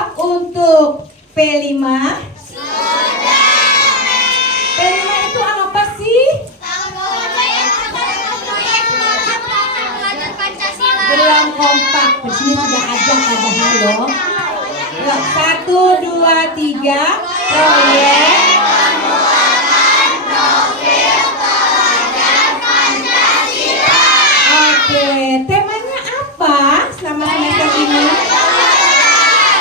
menjawab untuk P5? P5 itu apa sih? Belum kompak. Di sini sudah ajak ada halo. 1, 2, 3. Proyek Oke, temanya apa selama semester ini?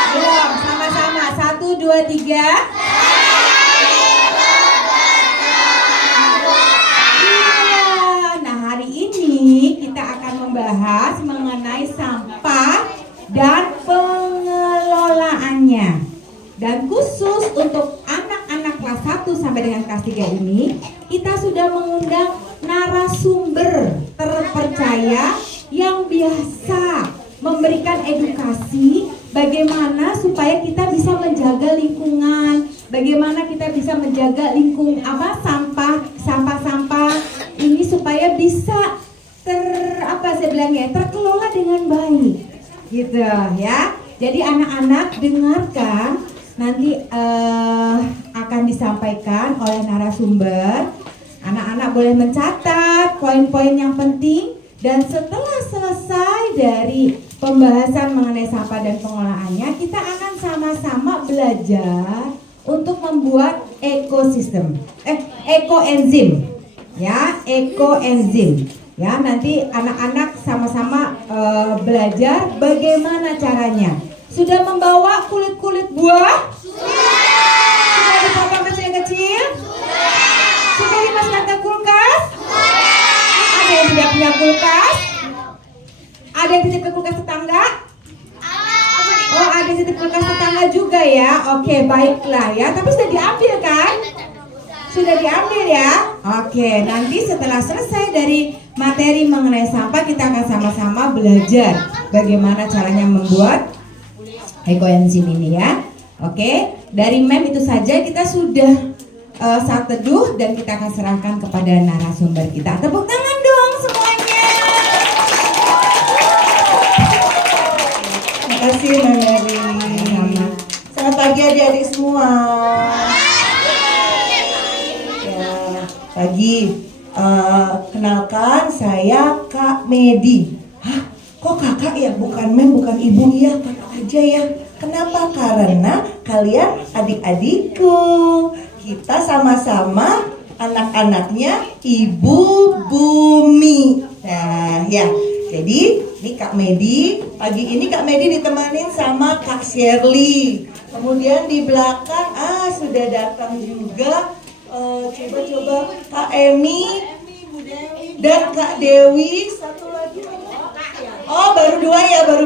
Belum, sama-sama. 1, 2, 3. Nah, hari ini kita akan membahas mengenai sampah dan pengelolaannya. Dan khusus untuk anak-anak kelas 1 sampai dengan kelas 3 ini, kita sudah mengundang narasumber terpercaya yang biasa memberikan edukasi bagaimana supaya kita bisa menjaga lingkungan, bagaimana kita bisa menjaga sampah-sampah ini supaya bisa terkelola dengan baik, gitu ya. Jadi anak-anak dengarkan, nanti akan disampaikan oleh narasumber. Anak-anak boleh mencatat poin-poin yang penting, dan setelah selesai dari pembahasan mengenai sampah dan pengelolaannya, kita akan sama-sama belajar untuk membuat ekoenzim, ya, ekoenzim. Ya, nanti anak-anak sama-sama belajar bagaimana caranya. Sudah membawa kulit-kulit buah? Sudah dipotong kecil-kecil? Sudah dimasukkan ke kulkas? Ada yang tidak punya kulkas? Ada yang titip ke kulkas tetangga? Oh, ada titip kulkas tetangga juga ya. Oke, baiklah ya. Tapi sudah diambil kan? Sudah diambil ya? Oke, nanti setelah selesai dari materi mengenai sampah, kita akan sama-sama belajar bagaimana caranya membuat ekoenzim ini ya. Oke, dari mem itu saja kita sudah saat teduh, dan kita akan serahkan kepada narasumber kita. Tepuk tangan dong semuanya. Terima kasih Mbak Mary. Selamat pagi adik-adik semua. Ya, pagi. Kenalkan, saya Kak Medi. Hah, kok kakak ya? Bukan mem, bukan ibu ya? Kakak aja ya. Kenapa? Karena kalian adik-adikku. Kita sama-sama anak-anaknya Ibu Bumi. Nah, ya. Jadi, ini Kak Medi. Pagi ini Kak Medi ditemanin sama Kak Shirley. Kemudian di belakang, sudah datang juga. Coba-coba Kak Emi dan Kak Dewi. Satu lagi. Oh, baru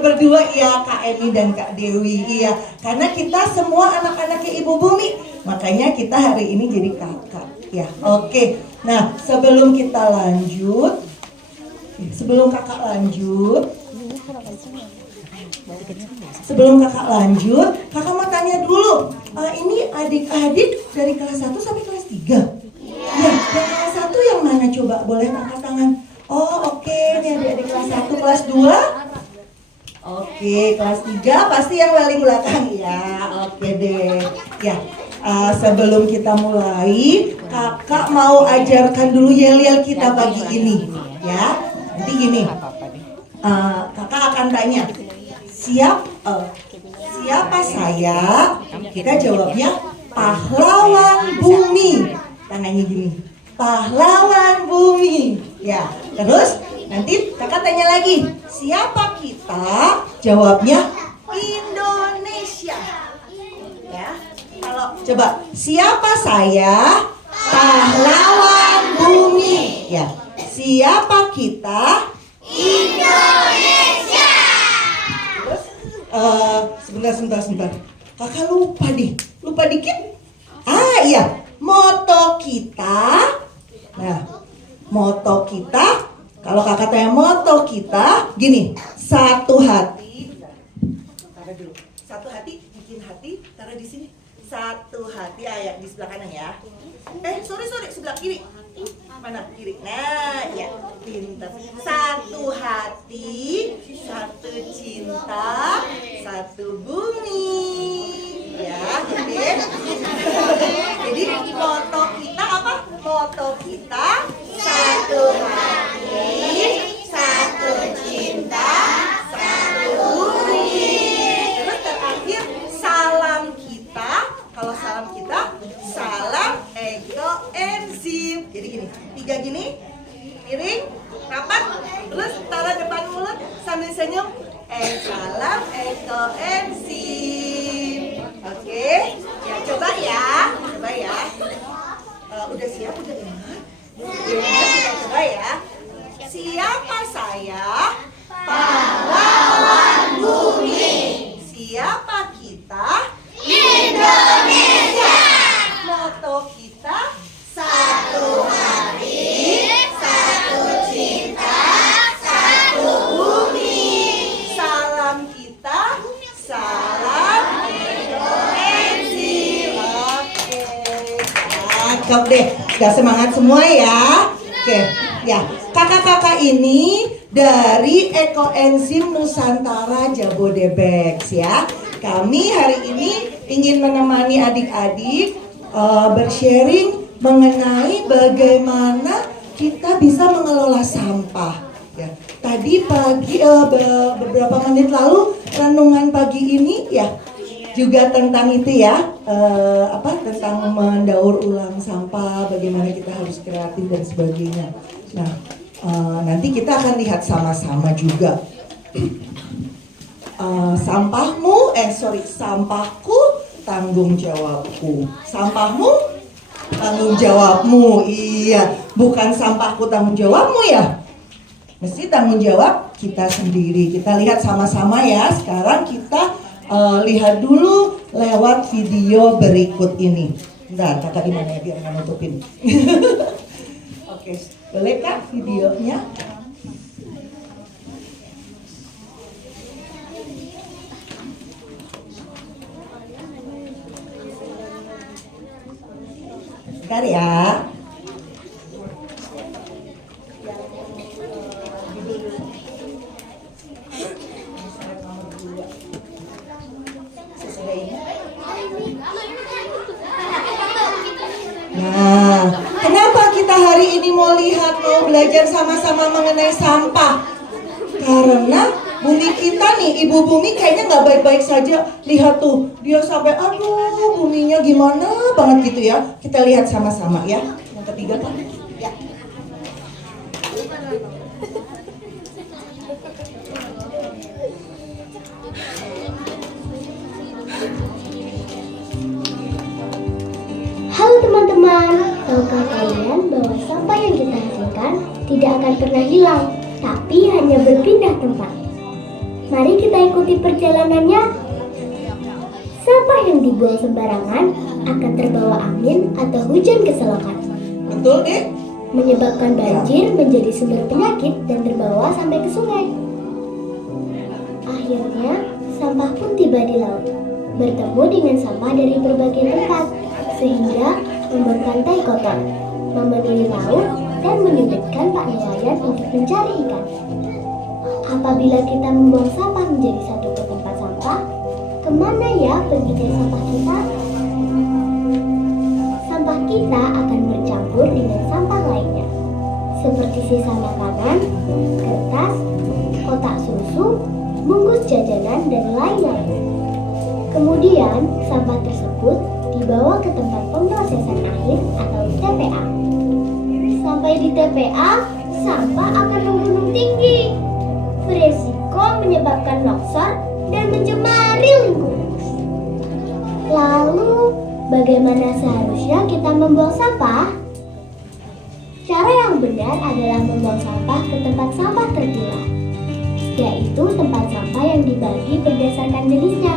berdua ya, Kak Emi dan Kak Dewi. Iya, karena kita semua anak-anaknya Ibu Bumi, makanya kita hari ini jadi kakak. Ya, oke. Nah, sebelum kakak lanjut, kakak mau tanya dulu. Ini adik-adik dari kelas 1 sampai kelas 3? Ya, yang kelas 1 yang mana coba? Boleh angkat tangan. Oh, oke. Ini adik-adik kelas 1, kelas 2? Oke, kelas 3 pasti yang paling belakang ya. Oke deh. Ya, sebelum kita mulai, kakak mau ajarkan dulu yel-yel kita pagi ini. Ya, nanti gini. Kakak akan tanya, siapa saya? Kita jawabnya pahlawan bumi. Tangannya gini, pahlawan bumi. Ya, terus nanti kakak tanya lagi, siapa kita? Jawabnya Indonesia. Ya, kalau coba, siapa saya? Pahlawan bumi. Ya, siapa kita? Indonesia. Terus sebentar. Kakak lupa dikit. Iya, moto kita. Nah, moto kita, kalau kakak tanya moto kita, gini, satu hati. Taruh dulu. Satu hati, bikin hati, taruh di sini. Satu hati, ya di sebelah kanan ya. Sorry, sebelah kiri. Mana kiri? Nah, ya, pintar. Satu hati, satu cinta, satu bumi. senyum. Salam ekoenzim. Oke, ya coba ya. Udah siap, udah ingat? Kita coba ya. Siapa saya? Pahlawan bumi. Siapa kita? Indonesia. Moto kita satu hati, satu cinta, satu bumi. Salam kita, salam ekoenzim. Oke, cakep deh. Udah semangat semua ya. Oke, ya. Kakak-kakak ini dari Ekoenzim Nusantara Jabodebek ya. Kami hari ini ingin menemani adik-adik bersharing mengenai bagaimana kita bisa mengelola sampah. Ya. Tadi pagi beberapa menit lalu renungan pagi ini ya juga tentang itu ya, tentang mendaur ulang sampah, bagaimana kita harus kreatif dan sebagainya. Nah, nanti kita akan lihat sama-sama juga. Sampahku tanggung jawabku. Sampahmu tanggung jawabmu. Iya, bukan sampahku tanggung jawabmu ya. Mesti tanggung jawab kita sendiri. Kita lihat sama-sama ya. Sekarang kita lihat dulu lewat video berikut ini. Bentar, kakak di mana ya biar nggak nutupin. Oke, boleh kak videonya? Bentar ya. Nah, kenapa kita hari ini mau belajar sama-sama mengenai sampah? Karena bumi kita nih, ibu bumi kayaknya nggak baik-baik saja. Lihat tuh, dia sampai aduh buminya gimana banget gitu ya. Kita lihat sama-sama ya. Yang ketiga kan? Ya. Halo teman-teman, tahukah kalian bahwa sampah yang kita hasilkan tidak akan pernah hilang, tapi hanya berpindah tempat. Mari kita ikuti perjalanannya. Sampah yang dibuang sembarangan akan terbawa angin atau hujan ke selokan. Betul deh. Menyebabkan banjir menjadi sumber penyakit dan terbawa sampai ke sungai. Akhirnya, sampah pun tiba di laut, bertemu dengan sampah dari berbagai tempat, sehingga membuat pantai kotor, memenuhi laut, dan menyulitkan para nelayan untuk mencari ikan. Apabila kita membuang sampah menjadi satu ke tempat sampah, kemana ya perginya sampah kita? Sampah kita akan bercampur dengan sampah lainnya, seperti sisa makanan, kertas, kotak susu, bungkus jajanan, dan lain-lain. Kemudian, sampah tersebut dibawa ke tempat pemrosesan akhir atau TPA. Sampai di TPA, sampah akan menggunung tinggi, beresiko menyebabkan longsor dan mencemari lingkungan. Lalu, bagaimana seharusnya kita membuang sampah? Cara yang benar adalah membuang sampah ke tempat sampah terpilah, yaitu tempat sampah yang dibagi berdasarkan jenisnya,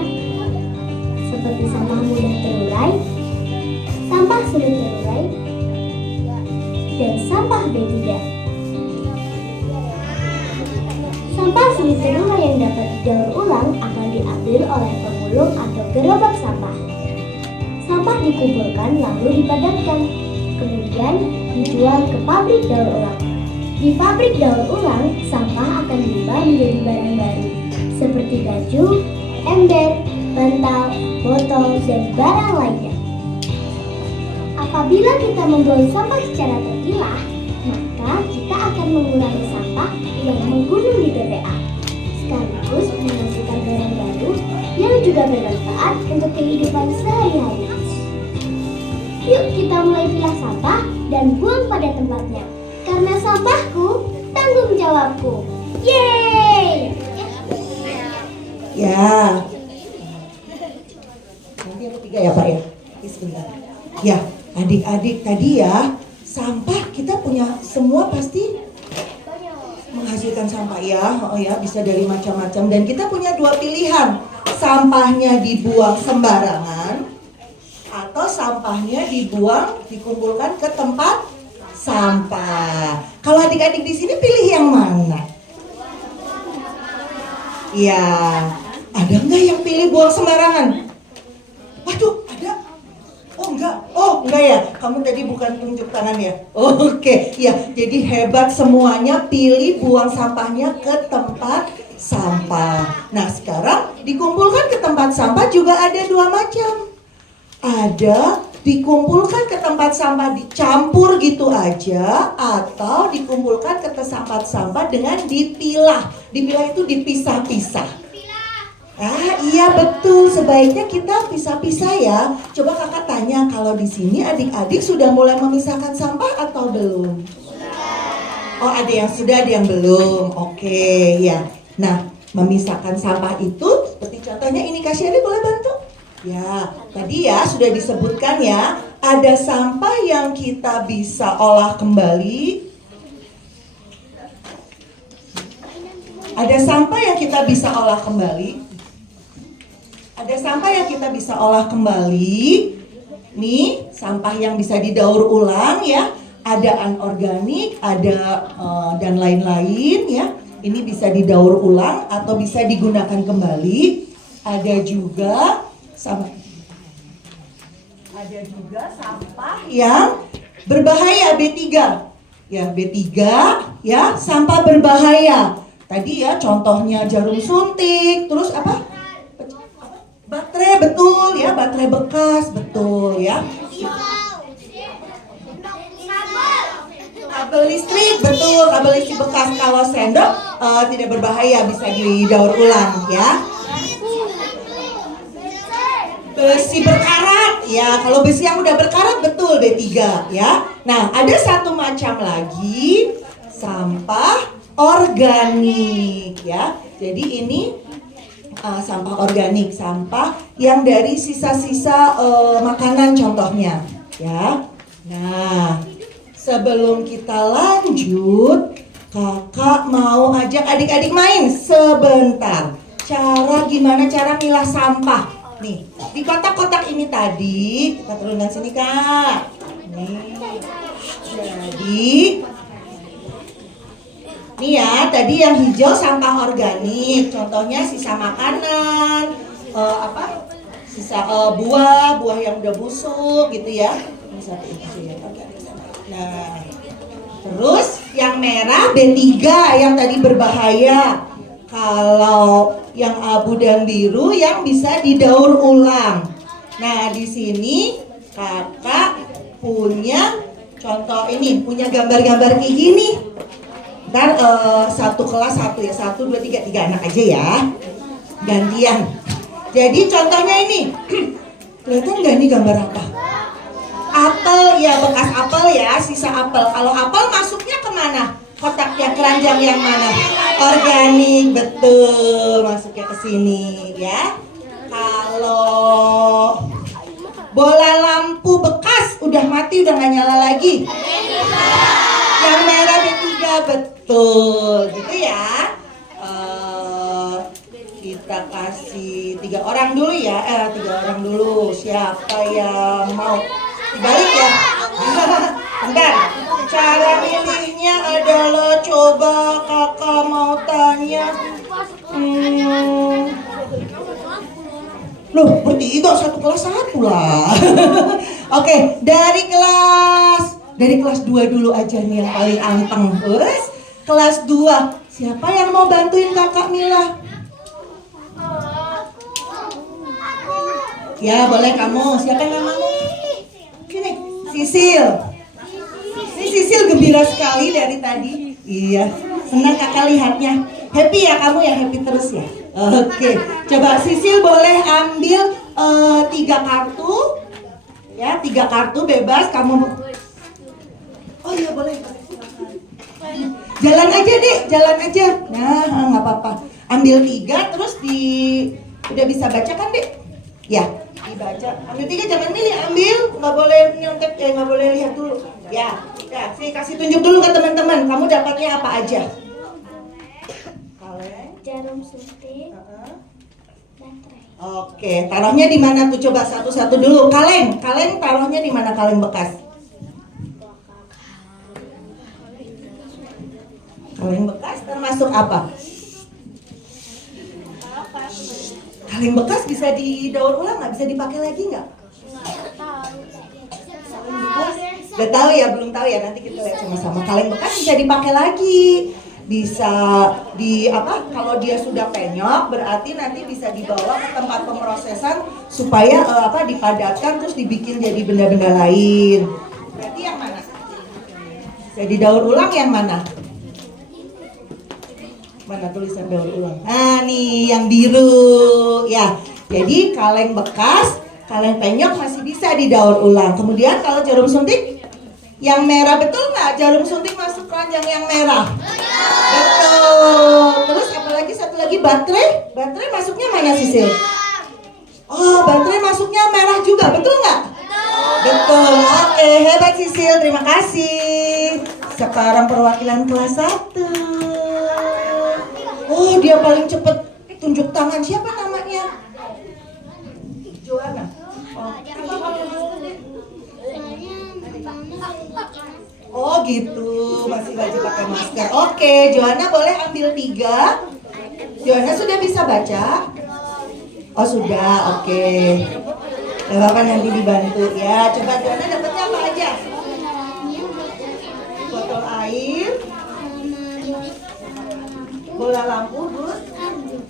seperti sampah mudah terurai, sampah sulit terurai, dan sampah B3. Sampah sulit terurai yang dapat didaur ulang akan diambil oleh pemulung atau gerobak sampah. Sampah dikumpulkan lalu dipadatkan, kemudian dijual ke pabrik daur ulang. Di pabrik daur ulang, sampah akan diubah menjadi barang baru, seperti baju, ember, bantal, botol, dan barang lainnya. Apabila kita membuang sampah secara terpilah, maka kita akan mengurangi sampah yang menggunung di TPA, sekaligus menghasilkan barang baru yang juga bermanfaat untuk kehidupan sehari-hari. Yuk kita mulai pilah sampah dan buang pada tempatnya, karena sampahku tanggung jawabku. Yeay! Ya. Nanti yang ketiga ya Pak ya. Ini sebentar. Ya, adik-adik tadi ya, sampah kita punya semua pasti menghasilkan sampah ya. Oh ya, bisa dari macam-macam dan kita punya dua pilihan. Sampahnya dibuang sembarangan atau sampahnya dikumpulkan ke tempat sampah. Kalau adik-adik di sini pilih yang mana? Ya, ada nggak yang pilih buang sembarangan? Waduh, ada. Oh enggak ya. Kamu tadi bukan tunjuk tangan ya. Oke, ya. Jadi hebat semuanya pilih buang sampahnya ke tempat sampah. Nah, sekarang dikumpulkan ke tempat sampah juga ada dua macam. Ada dikumpulkan ke tempat sampah dicampur gitu aja, atau dikumpulkan ke tempat sampah dengan dipilah. Dipilah itu dipisah-pisah. Ah iya betul, sebaiknya kita pisah-pisah ya. Coba kakak tanya, kalau di sini adik-adik sudah mulai memisahkan sampah atau belum? Oh ada yang sudah, ada yang belum. Oke ya. Nah memisahkan sampah itu seperti contohnya ini, Kasih adik boleh bantu? Ya tadi ya sudah disebutkan ya, ada sampah yang kita bisa olah kembali. Ada sampah yang kita bisa olah kembali. Ada sampah yang kita bisa olah kembali. Nih, sampah yang bisa didaur ulang ya. Ada anorganik, ada dan lain-lain ya. Ini bisa didaur ulang atau bisa digunakan kembali. Ada juga sampah yang berbahaya B3. Ya, B3 ya, sampah berbahaya. Tadi ya contohnya jarum suntik, terus apa? Baterai, betul ya, baterai bekas, betul ya. Kabel listrik, betul, kabel listrik bekas. Kalau sendok tidak berbahaya, bisa didaur ulang ya. Besi berkarat, ya kalau besi yang udah berkarat betul B3 ya. Nah ada satu macam lagi, sampah organik ya. Jadi ini sampah organik, sampah yang dari sisa-sisa makanan contohnya ya. Nah sebelum kita lanjut, kakak mau ajak adik-adik main sebentar. Gimana cara milah sampah? Nih di kotak-kotak ini tadi, kita turunkan sini kak. Nih jadi nih ya, tadi yang hijau sampah organik, contohnya sisa makanan, sisa buah yang udah busuk gitu ya. Ini satu ini ya. Nah, terus yang merah B3 yang tadi berbahaya. Kalau yang abu dan biru yang bisa didaur ulang. Nah, di sini kakak punya contoh ini, punya gambar-gambar kayak gini. Ntar satu kelas satu ya, 1, 2, 3 anak aja ya, gantian. Jadi contohnya ini, kelihatan nggak nih gambar apa? Apel ya, bekas apel ya, sisa apel. Kalau apel masuknya kemana? Kotaknya, keranjang yang mana? Organik, betul, masuknya ke sini ya. Kalau bola lampu bekas udah mati, udah nggak nyala lagi. Yang merah B3, betul gitu ya. Kita kasih 3 orang dulu ya, 3 orang dulu. Siapa yang mau dibalik ya? Bentar, cara milihnya adalah, coba kakak mau tanya. Loh, bertiga satu kelas satu lah. Oke, dari kelas 2 dulu aja nih yang paling anteng. Kelas 2, siapa yang mau bantuin kakak milah? Ya boleh kamu, siapa yang mau? Sini, Sisil. Ini Sisil gembira sekali dari tadi. Iya, senang kakak lihatnya. Happy ya kamu ya, happy terus ya. Oke, coba Sisil boleh ambil 3 kartu. Ya, 3 kartu bebas kamu. Oh iya boleh. Jalan aja deh, jalan aja. Nah, nggak apa-apa. Ambil ambil 3 terus udah bisa baca kan Dek? Ya, dibaca. Ambil 3 jangan milih, ambil, nggak boleh nyontek, nggak boleh lihat dulu. Ya, sih kasih tunjuk dulu ke teman-teman, kamu dapatnya apa aja? Kaleng, Jarum suntik, baterai. Oke, taruhnya di mana tuh? Coba satu-satu dulu. Kaleng taruhnya di mana, kaleng bekas? Kaleng bekas termasuk apa? Kaleng bekas bisa didaur ulang nggak? Bisa dipakai lagi nggak? Udah tahu ya, belum tahu ya, nanti kita lihat sama-sama. Kaleng bekas bisa dipakai lagi. Bisa kalau dia sudah penyok berarti nanti bisa dibawa ke tempat pemrosesan supaya dipadatkan terus dibikin jadi benda-benda lain. Berarti yang mana? Bisa didaur ulang yang mana? Mana tulisan daur ulang? Nah nih yang biru ya. Jadi kaleng bekas, kaleng penyok masih bisa didaur ulang. Kemudian kalau jarum suntik yang merah, betul nggak jarum suntik masuk keranjang yang merah? Betul. Terus apalagi satu lagi baterai. Baterai masuknya mana Sisil? Oh, baterai masuknya merah juga, betul nggak? Betul. Oke, hebat Sisil, terima kasih. Sekarang perwakilan kelas 1. Oh, dia paling cepet tunjuk tangan. Siapa namanya? Joanna. Oh gitu, masih wajib pakai masker. Oke, Joanna boleh ambil 3. Joanna sudah bisa baca? Oh sudah, oke. Bapak nanti dibantu ya. Coba Joanna dapatnya apa aja? Botol air, bola lampu,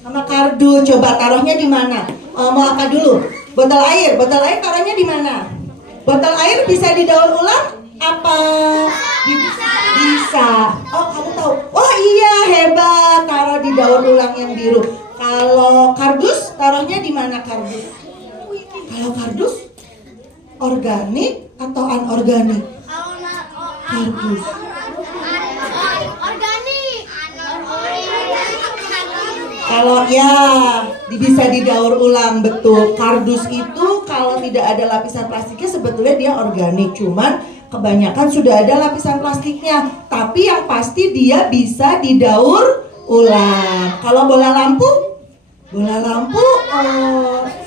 sama kardus. Coba taruhnya di mana? Mau apa dulu? Botol air taruhnya di mana? Botol air bisa didaur ulang? Apa? Bisa. Oh kamu tahu? Oh iya hebat. Taruh di daur ulang yang biru. Kalau kardus taruhnya di mana kardus? Kalau kardus organik atau anorganik? Kardus. Kalau ya bisa didaur ulang, betul. Kardus itu kalau tidak ada lapisan plastiknya sebetulnya dia organik, cuman kebanyakan sudah ada lapisan plastiknya. Tapi yang pasti dia bisa didaur ulang. Kalau bola lampu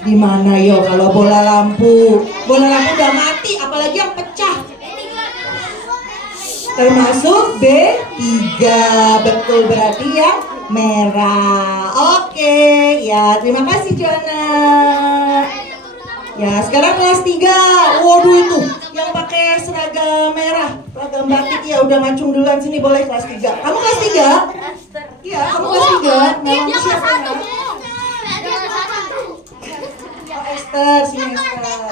di mana yo? Kalau bola lampu udah mati, apalagi yang pecah. Termasuk B3, betul, berarti yang merah. Oke, ya terima kasih Joanna. Ya sekarang kelas 3. Waduh itu yang pakai seragam merah, seragam batik ya udah ngacung duluan, sini boleh kelas 3. Kamu kelas 3? Iya, kamu kelas 3. Nama siapa? Oh, Esther, sini Esther.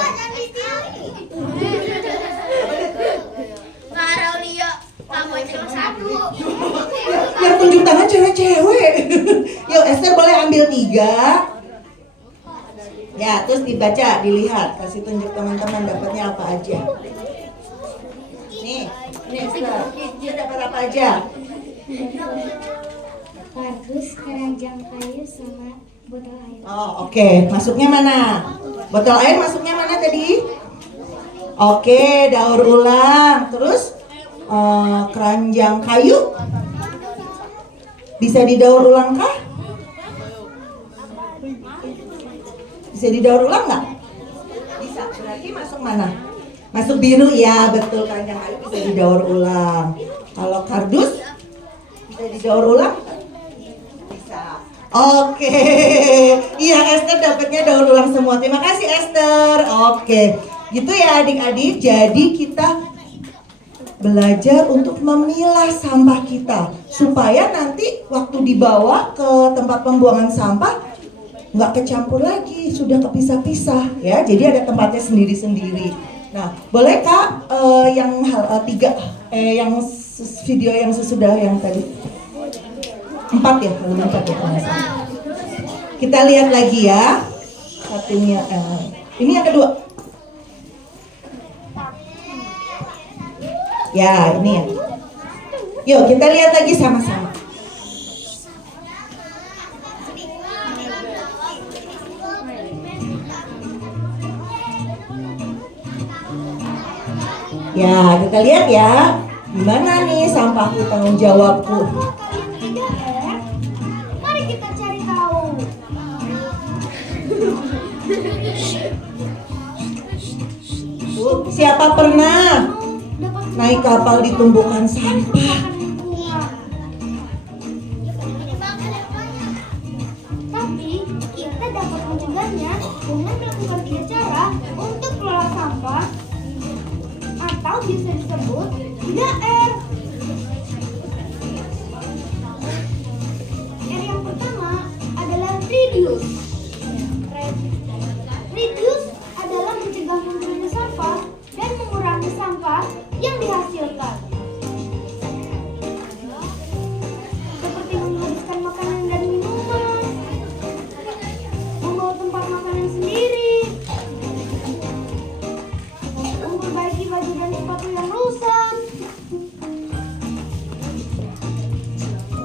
Yang tunjuk tangan cewek-cewek. Yuk Esther boleh ambil 3. Ya terus dibaca, dilihat, kasih tunjuk teman-teman dapatnya apa aja. Nih Esther, dia dapat apa aja? Kardus, keranjang kayu, sama botol air. Oh oke. Masuknya mana? Botol air masuknya mana tadi? Oke, daur ulang. Terus keranjang kayu bisa didaur ulang kah? Bisa didaur ulang nggak? Bisa, berarti masuk mana? Masuk biru ya, betul, keranjang kayu bisa didaur ulang. Kalau kardus bisa didaur ulang? Bisa. Oke, iya Esther dapatnya daur ulang semua. Terima kasih Esther. Oke, gitu ya adik-adik. Jadi kita belajar untuk memilah sampah kita supaya nanti waktu dibawa ke tempat pembuangan sampah nggak kecampur lagi, sudah kepisah-pisah ya. Jadi ada tempatnya sendiri-sendiri. Nah, boleh Kak yang yang video yang sesudah yang tadi 4 ya, kalau 4 ya. Kita lihat lagi ya. Satunya ini yang kedua. Ya, ini ya. Yuk, kita lihat lagi sama-sama. Ya, kita lihat ya. Gimana nih sampahku tanggung jawabku? Kalian 3R, mari kita cari tahu. Siapa pernah naik kapal di tumpukan sampah? Tapi kita dapat mencegahnya dengan melakukan 3 cara untuk kelola sampah atau bisa disebut 3R. R yang pertama adalah reduce. Reduce adalah mencegah munculnya sampah dan mengurangi sampah yang dihasilkan. Seperti menghabiskan makanan dan minuman, membawa tempat makanan sendiri, memperbaiki baju dan sepatu yang rusak,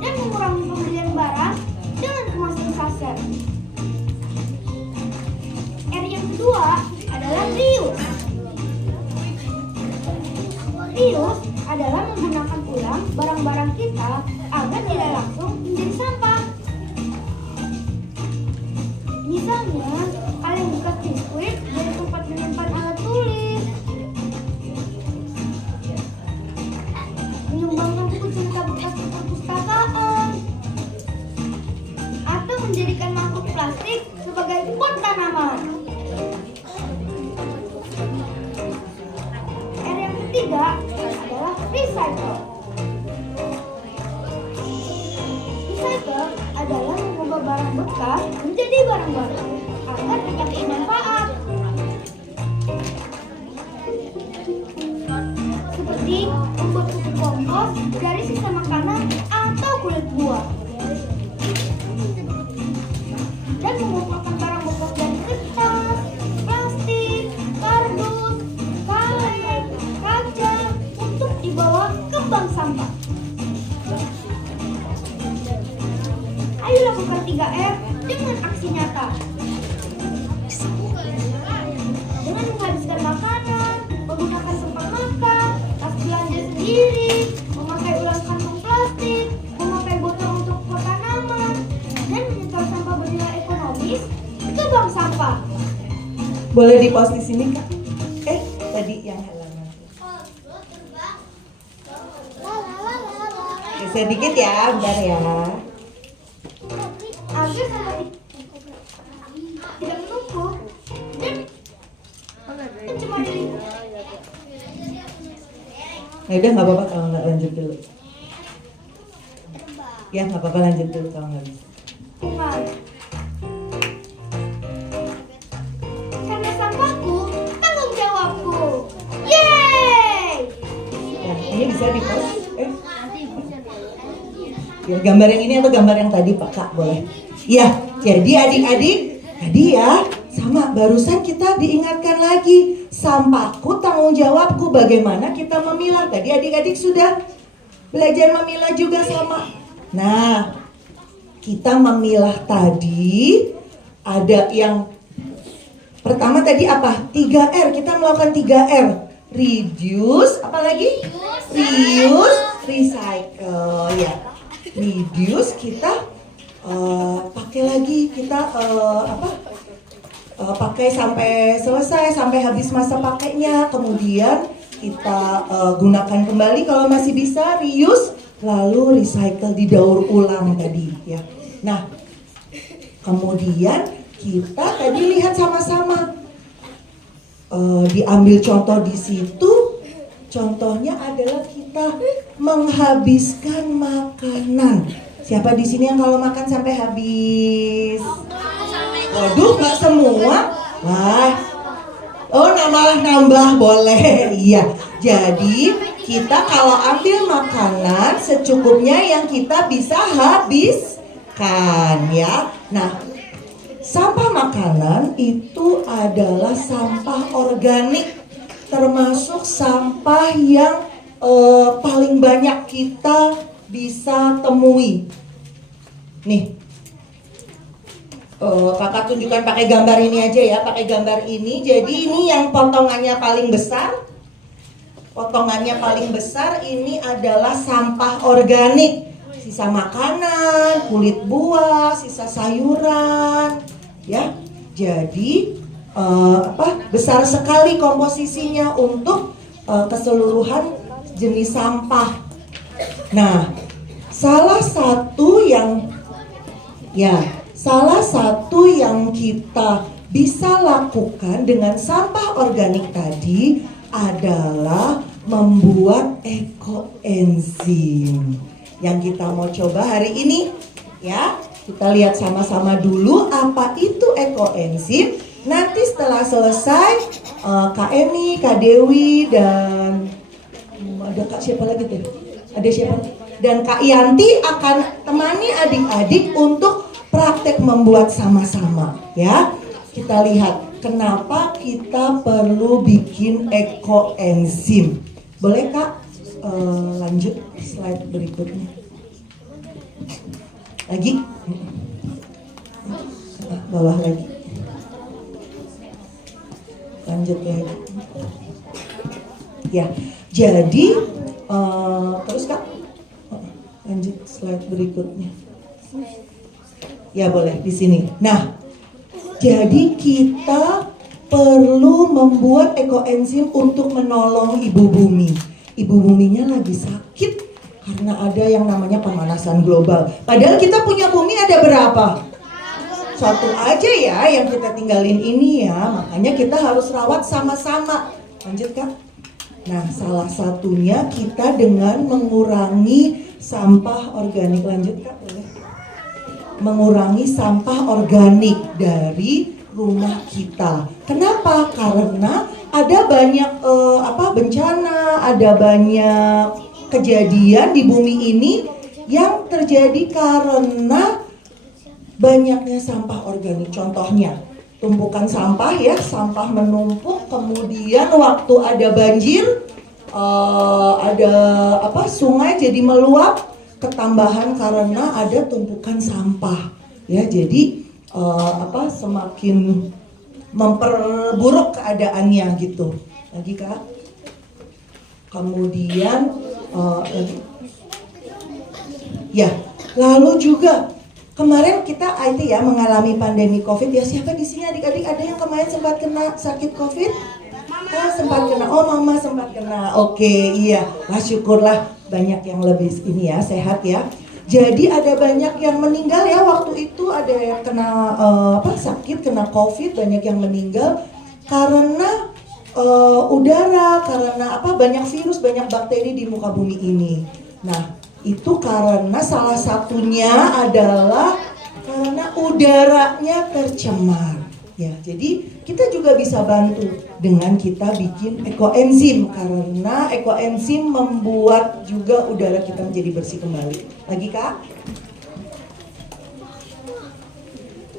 dan mengurangi pembelian barang dengan kemasan saset. R yang kedua adalah reuse. Reuse adalah menggunakan ulang barang-barang kita agar tidak langsung menjadi sampah. Misalnya, kaleng bekas biskuit dari tempat menyimpan alat tulis, menyumbangkan buku cerita bekas ke perpustakaan, atau menjadikan mangkuk plastik sebagai pot tanaman. R yang ketiga adalah recycle. Recycle adalah mengubah barang bekas menjadi barang baru agar dapat bermanfaat. Seperti membuat pupuk kompos dari sisa makanan atau kulit buah. Dan mengumpulkan barang bekas dari kertas, plastik, kardus, kaleng, kaca untuk dibawa ke bank sampah. Ayo lakukan 3R dengan aksi nyata. Dengan menghabiskan makanan, menggunakan tempat makan, tas belanja sendiri, memakai ulang kantong plastik, memakai botol untuk pot tanaman, dan menyetor sampah bernilai ekonomis ke bank sampah. Boleh di-post di sini, Kak? Tadi yang halaman. Geser dikit ya, bentar ya. Agar sampah tidak menumpuk dan mencemari lingkungan. Ya udah nggak apa-apa kalau nggak lanjut dulu. Ya nggak apa-apa lanjut dulu kalau nggak bisa. Karena sampahku tanggung jawabku. Yeay! Ya, ini bisa di-post. Ya, gambar yang ini atau gambar yang tadi Pak Kak boleh. Ya, jadi adik-adik tadi ya sama barusan kita diingatkan lagi sampahku tanggung jawabku, bagaimana kita memilah. Tadi adik-adik sudah belajar memilah juga sama. Nah, kita memilah tadi ada yang pertama tadi apa? 3R, kita melakukan 3R. Reduce, apa lagi? Reuse, recycle ya. Reduce kita pakai lagi, kita pakai sampai selesai, sampai habis masa pakainya, kemudian kita gunakan kembali kalau masih bisa. Reuse, lalu recycle, didaur ulang tadi ya. Nah, kemudian kita tadi lihat sama-sama, diambil contoh di situ. Contohnya adalah kita menghabiskan makanan. Siapa di sini yang kalau makan sampai habis? Waduh, nggak semua. Wah, oh malah nambah boleh. Iya. Jadi kita kalau ambil makanan secukupnya yang kita bisa habiskan ya. Nah, sampah makanan itu adalah sampah organik, termasuk sampah yang paling banyak kita bisa temui. Nih, kakak tunjukkan pakai gambar ini aja ya, pakai gambar ini. Jadi ini yang potongannya paling besar. Potongannya paling besar ini adalah sampah organik, sisa makanan, kulit buah, sisa sayuran, ya. Jadi besar sekali komposisinya untuk keseluruhan jenis sampah. Nah, salah satu yang kita bisa lakukan dengan sampah organik tadi adalah membuat ekoenzim yang kita mau coba hari ini, ya. Kita lihat sama-sama dulu apa itu ekoenzim. Nanti setelah selesai Kak Emi, Kak Dewi, dan ada Kak siapa lagi tuh? Ada siapa? Dan Kak Yanti akan temani adik-adik untuk praktek membuat sama-sama, ya. Kita lihat kenapa kita perlu bikin ekoenzim. Boleh Kak lanjut slide berikutnya. Lagi, bawah lagi. Lanjut lagi. Ya, jadi terus Kak, lanjut slide berikutnya. Ya boleh di sini. Nah, jadi kita perlu membuat ekoenzim untuk menolong ibu bumi. Ibu buminya lagi sakit karena ada yang namanya pemanasan global. Padahal kita punya bumi ada berapa? Satu aja ya yang kita tinggalin ini ya. Makanya kita harus rawat sama-sama. Lanjut Kak. Nah, salah satunya kita dengan mengurangi sampah organik. Lanjut Kak, boleh? Mengurangi sampah organik dari rumah kita. Kenapa? Karena ada banyak bencana, ada banyak kejadian di bumi ini yang terjadi karena banyaknya sampah organik. Contohnya, tumpukan sampah ya, sampah menumpuk, kemudian waktu ada banjir, sungai jadi meluap, ketambahan karena ada tumpukan sampah ya, jadi semakin memperburuk keadaannya gitu. Lagi Kak. Kemudian ya, lalu juga kemarin kita mengalami pandemi COVID ya. Siapa di sini adik-adik ada yang kemarin sempat kena sakit COVID? Sempat kena. Oh, Mama sempat kena. Oke, iya. Wah, syukurlah banyak yang lebih ini ya, sehat ya. Jadi ada banyak yang meninggal ya waktu itu, ada yang kena sakit, kena COVID, banyak yang meninggal karena udara, karena banyak virus, banyak bakteri di muka bumi ini. Nah, itu karena salah satunya adalah karena udaranya tercemar. Ya, jadi kita juga bisa bantu dengan kita bikin ekoenzim karena ekoenzim membuat juga udara kita menjadi bersih kembali. Lagi Kak?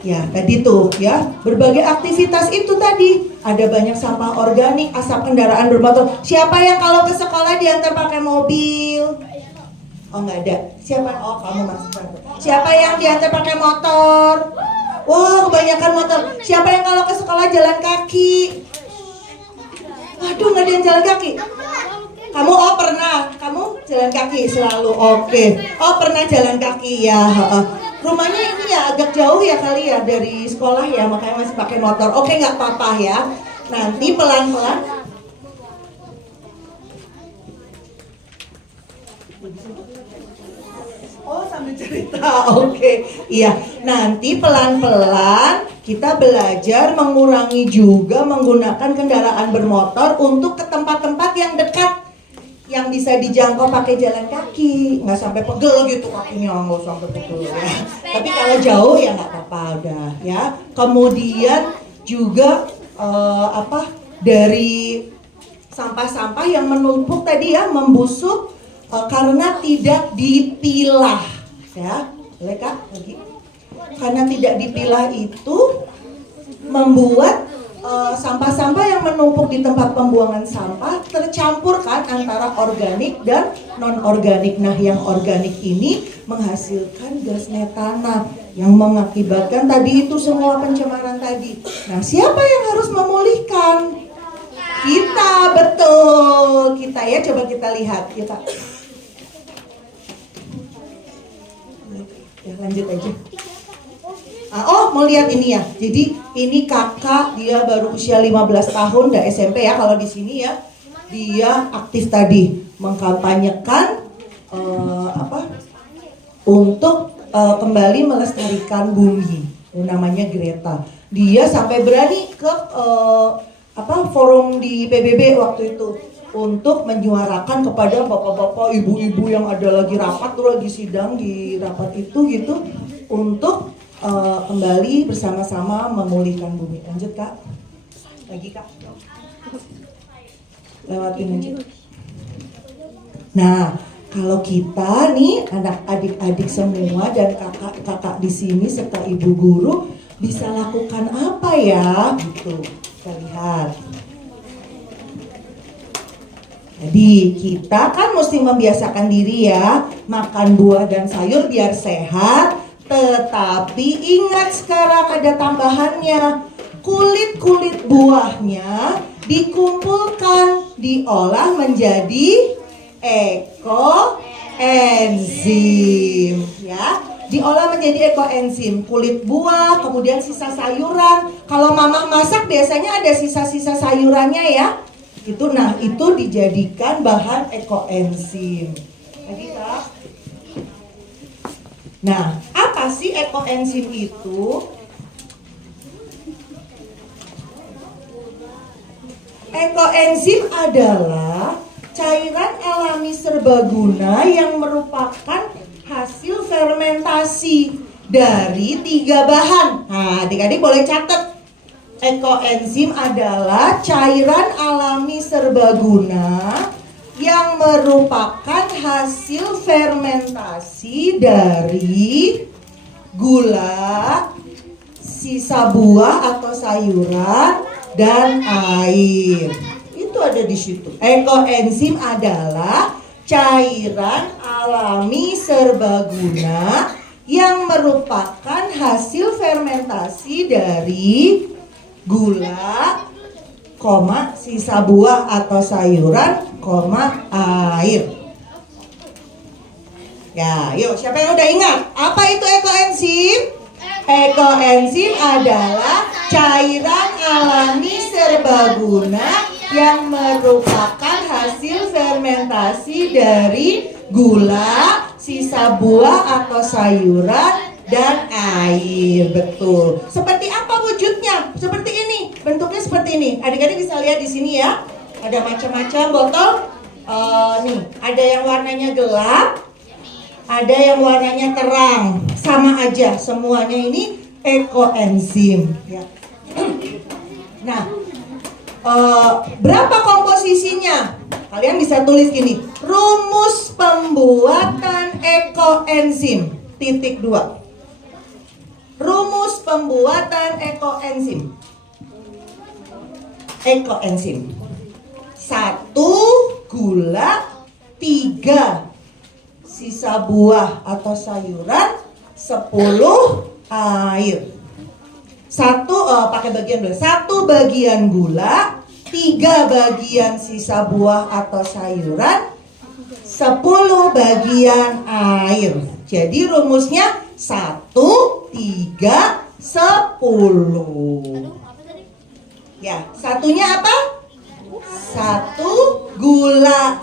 Ya, tadi tuh ya, berbagai aktivitas itu tadi. Ada banyak sampah organik, asap kendaraan bermotor. Siapa yang kalau ke sekolah diantar pakai mobil? Oh, nggak ada. Siapa? Oh, kamu masuk. Siapa yang diantar pakai motor? Wah, kebanyakan motor. Siapa yang kalau ke sekolah jalan kaki? Waduh, nggak ada yang jalan kaki. Kamu pernah? Kamu jalan kaki selalu? Oke. Oh, pernah jalan kaki ya. Rumahnya ini ya agak jauh ya kali ya dari sekolah ya, makanya masih pakai motor. Oke, nggak apa-apa ya. Nanti pelan-pelan. Oh, sambil cerita. Oke. Iya, nanti pelan-pelan kita belajar mengurangi juga menggunakan kendaraan bermotor untuk ke tempat-tempat yang dekat, yang bisa dijangkau pakai jalan kaki, nggak sampai pegel gitu kakinya, nggak sampai pegel ya. Tapi kalau jauh ya nggak apa-apa udah ya. Kemudian juga dari sampah-sampah yang menumpuk tadi ya, membusuk karena tidak dipilah ya. Boleh Kak lagi? Karena tidak dipilah itu membuat sampah-sampah yang menumpuk di tempat pembuangan sampah tercampur kan antara organik dan non-organik. Nah, yang organik ini menghasilkan gas metana yang mengakibatkan tadi itu semua pencemaran tadi. Nah, siapa yang harus memulihkan? Kita, betul. Kita ya, coba kita lihat. Kita. Ya, lanjut aja. Oh, mau lihat ini ya. Jadi ini kakak, dia baru usia 15 tahun, udah SMP ya. Kalau di sini ya, dia aktif tadi mengkampanyekan untuk kembali melestarikan bumi. Namanya Greta. Dia sampai berani ke forum di PBB waktu itu untuk menyuarakan kepada bapak-bapak, ibu-ibu yang ada lagi rapat tuh, lagi sidang di rapat itu gitu, untuk kembali bersama-sama memulihkan bumi. Lanjut Kak. Lagi Kak. Lewatin aja. Nah, kalau kita nih anak adik-adik semua dan kakak-kakak di sini serta ibu guru bisa lakukan apa ya? Gitu. Kita lihat. Jadi kita kan mesti membiasakan diri ya, makan buah dan sayur biar sehat. Tetapi ingat sekarang ada tambahannya. Kulit-kulit buahnya dikumpulkan, diolah menjadi ekoenzim ya. Diolah menjadi ekoenzim. Kulit buah, kemudian sisa sayuran. Kalau mama masak biasanya ada sisa-sisa sayurannya ya. Itu dijadikan bahan ekoenzim. Tadi Kak. Nah, apa sih ekoenzim itu? Ekoenzim adalah cairan alami serbaguna yang merupakan hasil fermentasi dari 3 bahan. Nah, adik-adik boleh catat. Ekoenzim adalah cairan alami serbaguna yang merupakan hasil fermentasi dari gula, sisa buah atau sayuran, dan air. Itu ada di situ. Ekoenzim adalah cairan alami serbaguna yang merupakan hasil fermentasi dari gula, sisa buah atau sayuran, air. Ya, yuk siapa yang udah ingat? Apa itu ekoenzim? Ekoenzim adalah cairan alami serbaguna yang merupakan hasil fermentasi dari gula, sisa buah atau sayuran, dan air. Betul. Seperti apa wujudnya? Seperti ini. Bentuknya seperti ini. Adik-adik bisa lihat di sini ya. Ada macam-macam botol. Nih, ada yang warnanya gelap, ada yang warnanya terang. Sama aja. Semuanya ini ekoenzim. Ya. Nah, berapa komposisinya? Kalian bisa tulis gini. Rumus pembuatan ekoenzim. Titik 2. Rumus pembuatan ekoenzim. Ekoenzim. 1 gula, 3 sisa buah atau sayuran, 10 air. Pakai bagian dulu. 1 bagian gula, 3 bagian sisa buah atau sayuran, 10 bagian air. Jadi rumusnya 1, 3, 10. Ya, satunya apa? 1 gula.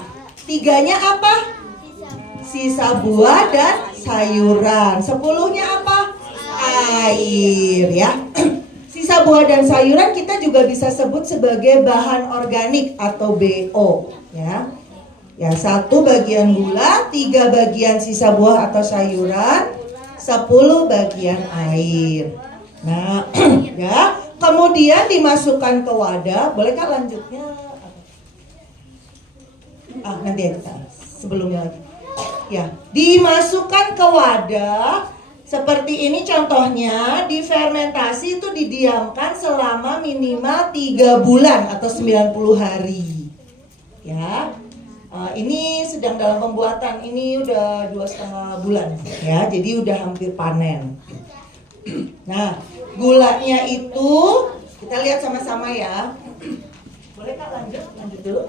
3-nya apa? Sisa buah dan sayuran. 10-nya apa? Air ya. Sisa buah dan sayuran kita juga bisa sebut sebagai bahan organik atau BO ya. Ya, 1 bagian gula, 3 bagian sisa buah atau sayuran, 10 bagian air. Nah, ya, kemudian dimasukkan ke wadah. Bolehkah lanjutnya? Nanti ya kita sebelumnya lagi. Ya, dimasukkan ke wadah seperti ini contohnya. Difermentasi itu didiamkan selama minimal 3 bulan atau 90 hari. Ya. Ini sedang dalam pembuatan. Ini udah 2,5 bulan ya. Jadi udah hampir panen. Nah, gulanya itu kita lihat sama-sama ya. Boleh Kak lanjut dulu.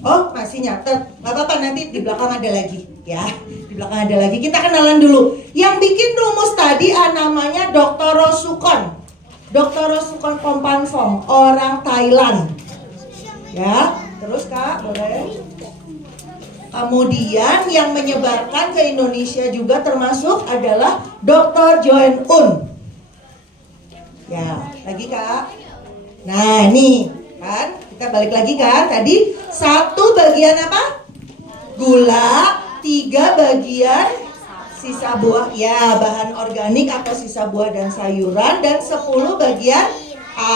Oh, masih nyatet. Gak apa-apa, nanti di belakang ada lagi ya. Di belakang ada lagi. Kita kenalan dulu. Yang bikin rumus tadi namanya Dr. Rosukon. Dr. Rosukon Kompanfong, orang Thailand. Ya, terus Kak, boleh. Kemudian yang menyebarkan ke Indonesia juga termasuk adalah Dr. Joen Un. Ya, lagi Kak. Nah, ini kan kita balik lagi kan. Tadi 1 bagian apa? Gula, 3 bagian sisa buah. Ya, bahan organik atau sisa buah dan sayuran, dan 10 bagian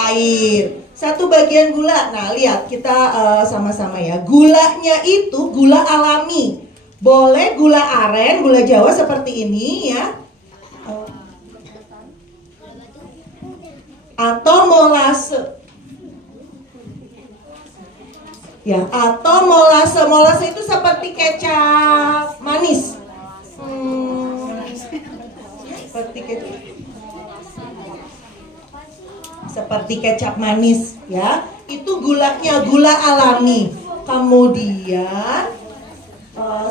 air. 1 bagian gula. Nah, lihat kita sama-sama ya. Gulanya itu gula alami. Boleh gula aren, gula Jawa seperti ini ya. Atau molase. Ya, atau molase. Molase itu seperti kecap manis. Seperti kecap manis ya. Itu gulanya gula alami. Kemudian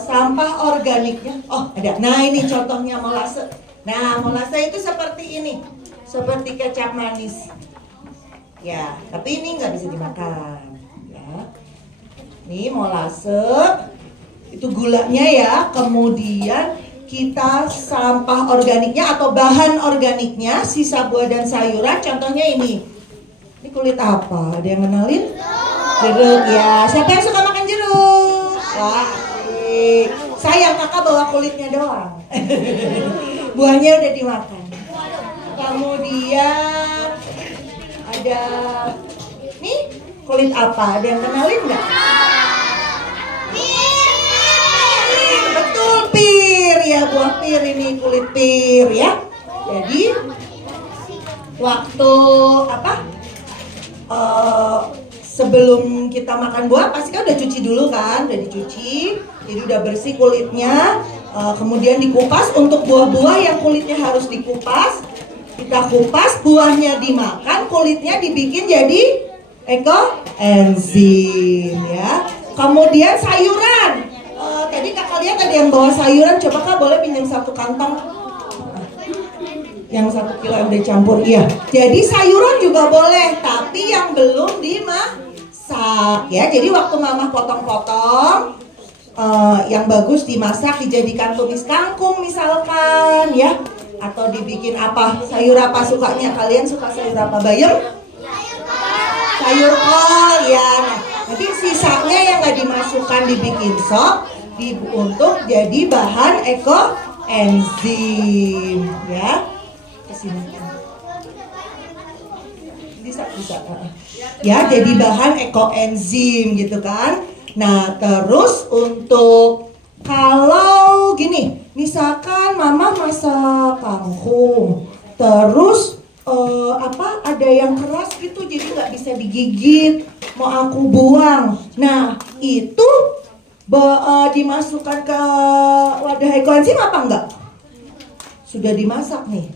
sampah organiknya. Oh, ada. Nah, ini contohnya molase. Nah, molase itu seperti ini. Seperti kecap manis. Ya, tapi ini nggak bisa dimakan. Ya. Ini molase, itu gulanya ya. Kemudian kita sampah organiknya atau bahan organiknya, sisa buah dan sayuran. Contohnya ini. Ini kulit apa? Ada yang kenalin? Jeruk ya. Siapa yang suka makan jeruk? Wah, asik. Sayang kakak bawa kulitnya doang. Buahnya udah dimakan. Kemudian ada nih kulit apa? Ada yang kenalin nggak? Betul, pir ya, buah pir ini, kulit pir ya. Jadi waktu apa? Sebelum kita makan buah pasti kan udah cuci dulu kan, udah dicuci, jadi udah bersih kulitnya. Kemudian dikupas. Untuk buah-buah yang kulitnya harus dikupas, kita kupas, buahnya dimakan, kulitnya dibikin jadi ekoenzim ya. Kemudian sayuran. Tadi kakak lihat ada yang bawa sayuran, coba kak boleh pinjam 1 kantong. Yang 1 kilo yang udah campur, iya. Jadi sayuran juga boleh, tapi yang belum dimasak ya. Jadi waktu mama potong-potong, yang bagus dimasak, dijadikan tumis kangkung misalkan ya. Atau dibikin apa, sayur apa sukanya kalian? Suka sayur apa? Bayam? Sayur kol ya. Nah, nanti sisanya yang nggak dimasukkan dibikin sop, untuk jadi bahan ekoenzim ya. Kesini. Bisa. Ya, jadi bahan ekoenzim gitu kan. Nah, terus untuk kalau gini, misalkan mama masak kangkung, terus ada yang keras gitu, jadi nggak bisa digigit, mau aku buang. Nah, itu dimasukkan ke wadah ekoenzim apa enggak? Sudah dimasak nih?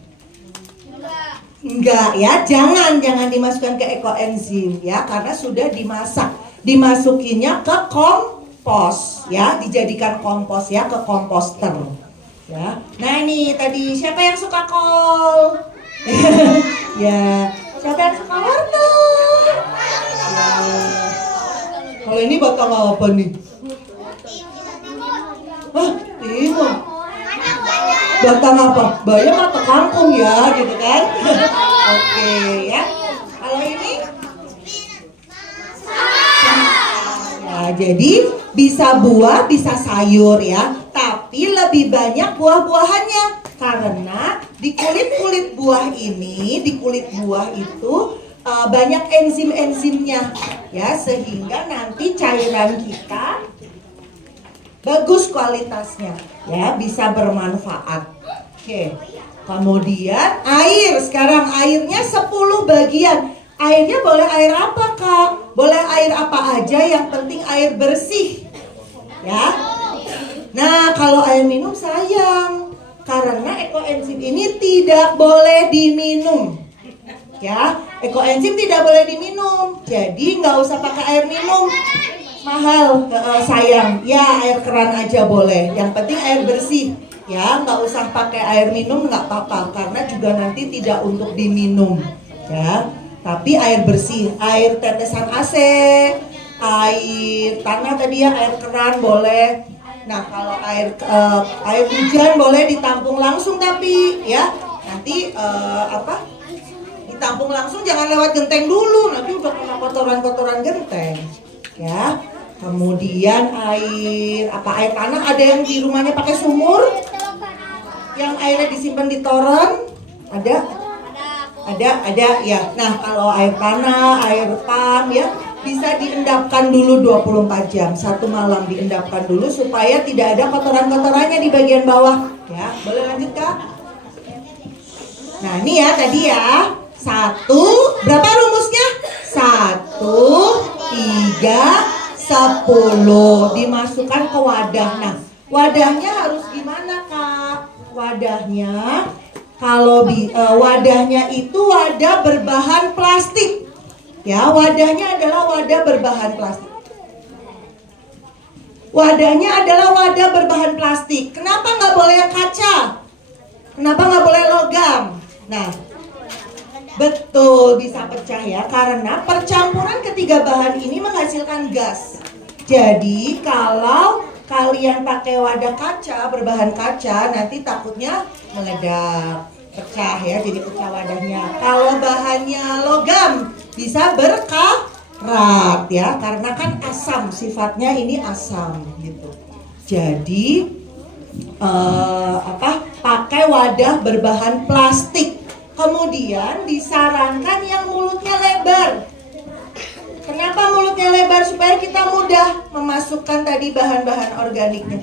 Enggak ya, jangan dimasukkan ke ekoenzim ya, karena sudah dimasak. Dimasukinnya ke kompos ya, dijadikan kompos ya, ke komposter ya. Nah, ini tadi siapa yang suka kol? Ya, siapa yang suka wortel? Ya. Kalau ini batang apa nih? Timun. Batang apa? Bayam atau kangkung ya, gitu kan? Oke ya. Kalau ini? Nah, jadi bisa buah, bisa sayur ya. Tapi lebih banyak buah-buahannya. Karena di kulit-kulit buah ini, di kulit buah itu banyak enzim-enzimnya ya, sehingga nanti cairan kita bagus kualitasnya ya, bisa bermanfaat. Oke. Kemudian air, sekarang airnya 10 bagian. Airnya boleh air apa kak? Boleh air apa aja, yang penting air bersih ya. Nah, kalau air minum sayang, karena ekoenzim ini tidak boleh diminum. Ya, ekoenzim tidak boleh diminum. Jadi nggak usah pakai air minum. Mahal, sayang. Ya, air keran aja boleh. Yang penting air bersih. Ya, nggak usah pakai air minum, nggak apa-apa. Karena juga nanti tidak untuk diminum. Ya, tapi air bersih, air tetesan AC, air tanah tadi ya, air keran boleh. Nah, kalau air hujan boleh ditampung langsung tapi ya nanti ditampung langsung, jangan lewat genteng dulu, nanti udah kena kotoran-kotoran genteng. Ya, kemudian air tanah, ada yang di rumahnya pakai sumur, yang airnya disimpan di toren, ada ya. Nah, kalau air tanah, air pam ya bisa diendapkan dulu 24 jam, 1 malam diendapkan dulu supaya tidak ada kotoran-kotorannya di bagian bawah. Ya, boleh lanjut Kak? Nah, ini ya tadi ya. 1, berapa rumusnya? 1, 3, 10 dimasukkan ke wadah. Nah, wadahnya harus gimana Kak? Wadahnya wadahnya itu wadah berbahan plastik. Ya, wadahnya adalah wadah berbahan plastik. Wadahnya adalah wadah berbahan plastik. Kenapa nggak boleh yang kaca? Kenapa nggak boleh logam? Nah, betul bisa pecah ya, karena percampuran ketiga bahan ini menghasilkan gas. Jadi kalau kalian pakai wadah kaca berbahan kaca, nanti takutnya meledak, pecah ya, jadi pecah wadahnya. Kalau bahannya logam bisa berkarat ya, karena kan asam, sifatnya ini asam gitu. Jadi pakai wadah berbahan plastik. Kemudian disarankan yang mulutnya lebar. Kenapa mulutnya lebar? Supaya kita mudah memasukkan tadi bahan-bahan organiknya.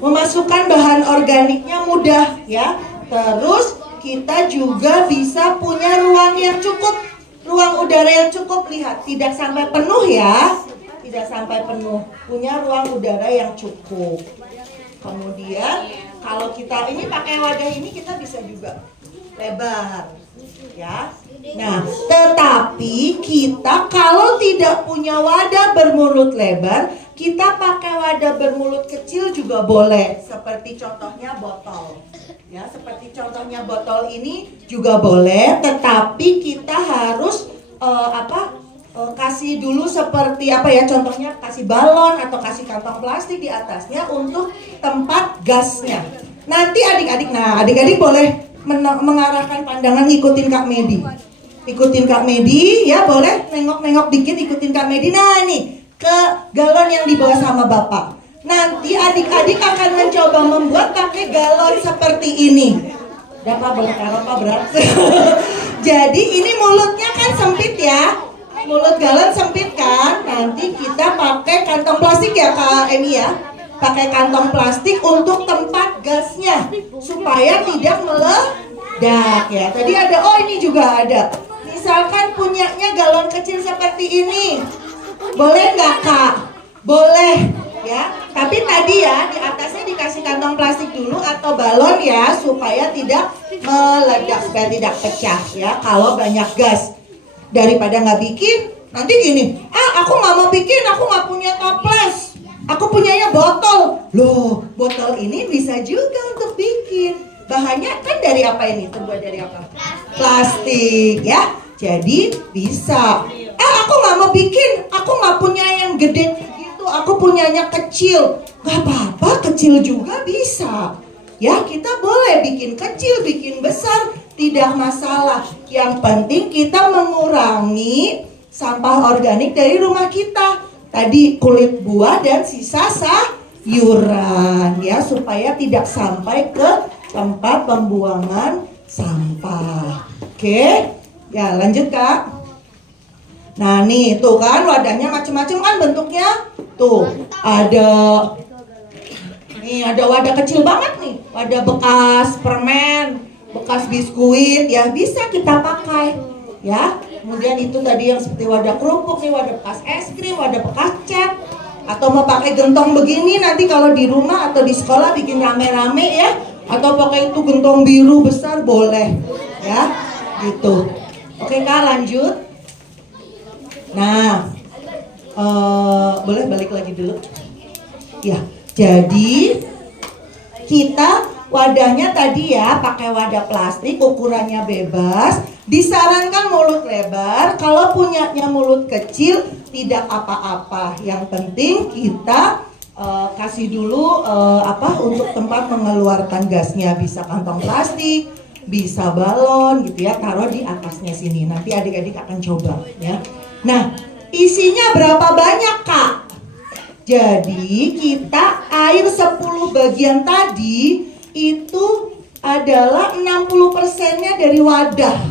Memasukkan bahan organiknya mudah ya. Terus kita juga bisa punya ruang yang cukup, ruang udara yang cukup. Lihat, tidak sampai penuh ya, tidak sampai penuh, punya ruang udara yang cukup. Kemudian kalau kita ini pakai wadah ini, kita bisa juga lebar ya. Nah, tetapi kita kalau tidak punya wadah bermulut lebar, kita pakai wadah bermulut kecil juga boleh. Seperti contohnya botol. Ya, seperti contohnya botol ini juga boleh, tetapi kita harus kasih dulu seperti contohnya kasih balon atau kasih kantong plastik di atasnya untuk tempat gasnya. Nanti adik-adik boleh mengarahkan pandangan, ngikutin Kak Medi. Ikutin Kak Medi ya, boleh nengok-nengok dikit, ikutin Kak Medi. Nah, ini ke galon yang dibawa sama Bapak. Nanti adik-adik akan mencoba membuat pakai galon seperti ini. Dapat boleh apa berat? Jadi ini mulutnya kan sempit ya. Mulut galon sempit kan. Nanti kita pakai kantong plastik ya Kak Emi ya. Pakai kantong plastik untuk tempat gasnya supaya tidak meledak ya. Tadi ada, ini juga ada. Misalkan punyanya galon kecil seperti ini, boleh nggak Kak? Boleh ya. Tapi tadi ya di atasnya dikasih kantong plastik dulu atau balon ya, supaya tidak meledak, supaya tidak pecah ya. Kalau banyak gas, daripada nggak bikin, nanti gini, aku nggak mau bikin, aku nggak punya toples, aku punyanya botol. Loh, botol ini bisa juga untuk bikin. Bahannya kan dari apa ini? Terbuat dari apa? Plastik ya. Jadi bisa. Aku nggak mau bikin, aku nggak punya yang gede gitu, aku punyanya kecil. Gak apa-apa, kecil juga bisa. Ya, kita boleh bikin kecil, bikin besar, tidak masalah. Yang penting kita mengurangi sampah organik dari rumah kita. Tadi kulit buah dan sisa sayuran ya, supaya tidak sampai ke tempat pembuangan sampah. Oke, ya lanjut Kak. Nah nih tuh kan wadahnya macam-macam kan bentuknya. Tuh ada wadah kecil banget nih, wadah bekas permen, bekas biskuit ya, bisa kita pakai ya. Kemudian itu tadi yang seperti wadah kerupuk nih, wadah bekas es krim, wadah bekas cat. Atau mau pakai gentong begini nanti kalau di rumah atau di sekolah bikin rame-rame ya, Atau pakai itu gentong biru besar boleh, ya, gitu. Oke Kak, lanjut. Nah, boleh balik lagi dulu. Ya, jadi kita wadahnya tadi ya pakai wadah plastik, ukurannya bebas. Disarankan mulut lebar. Kalau punyanya mulut kecil tidak apa-apa. Yang penting kita kasih dulu untuk tempat mengeluarkan gasnya. Bisa kantong plastik, bisa balon gitu ya, taruh di atasnya sini. Nanti adik-adik akan coba ya. Nah, isinya berapa banyak Kak? Jadi kita air 10 bagian tadi itu adalah 60%-nya dari wadah.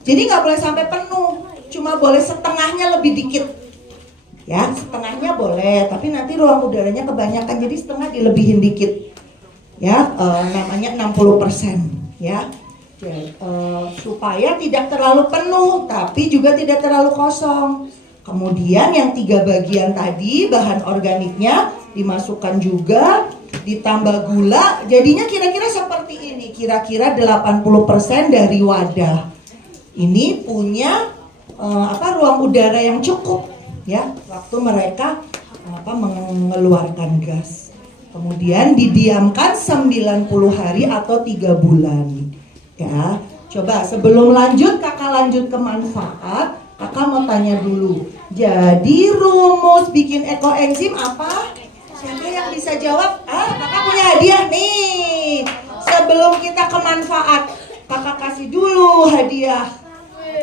Jadi nggak boleh sampai penuh, cuma boleh setengahnya lebih dikit. Ya, setengahnya boleh, tapi nanti ruang udaranya kebanyakan, jadi setengah dilebihin dikit. Ya, namanya 60%. Ya, supaya tidak terlalu penuh, tapi juga tidak terlalu kosong. Kemudian yang 3 bagian tadi bahan organiknya dimasukkan juga, ditambah gula, jadinya kira-kira seperti ini, kira-kira 80% dari wadah. Ini punya ruang udara yang cukup ya waktu mereka mengeluarkan gas. Kemudian didiamkan 90 hari atau 3 bulan. Ya, coba sebelum lanjut kakak lanjut ke manfaat, kakak mau tanya dulu. Jadi rumus bikin ekoenzim apa? Siapa yang bisa jawab? Kakak punya hadiah nih. Sebelum kita ke manfaat, kakak kasih dulu hadiah.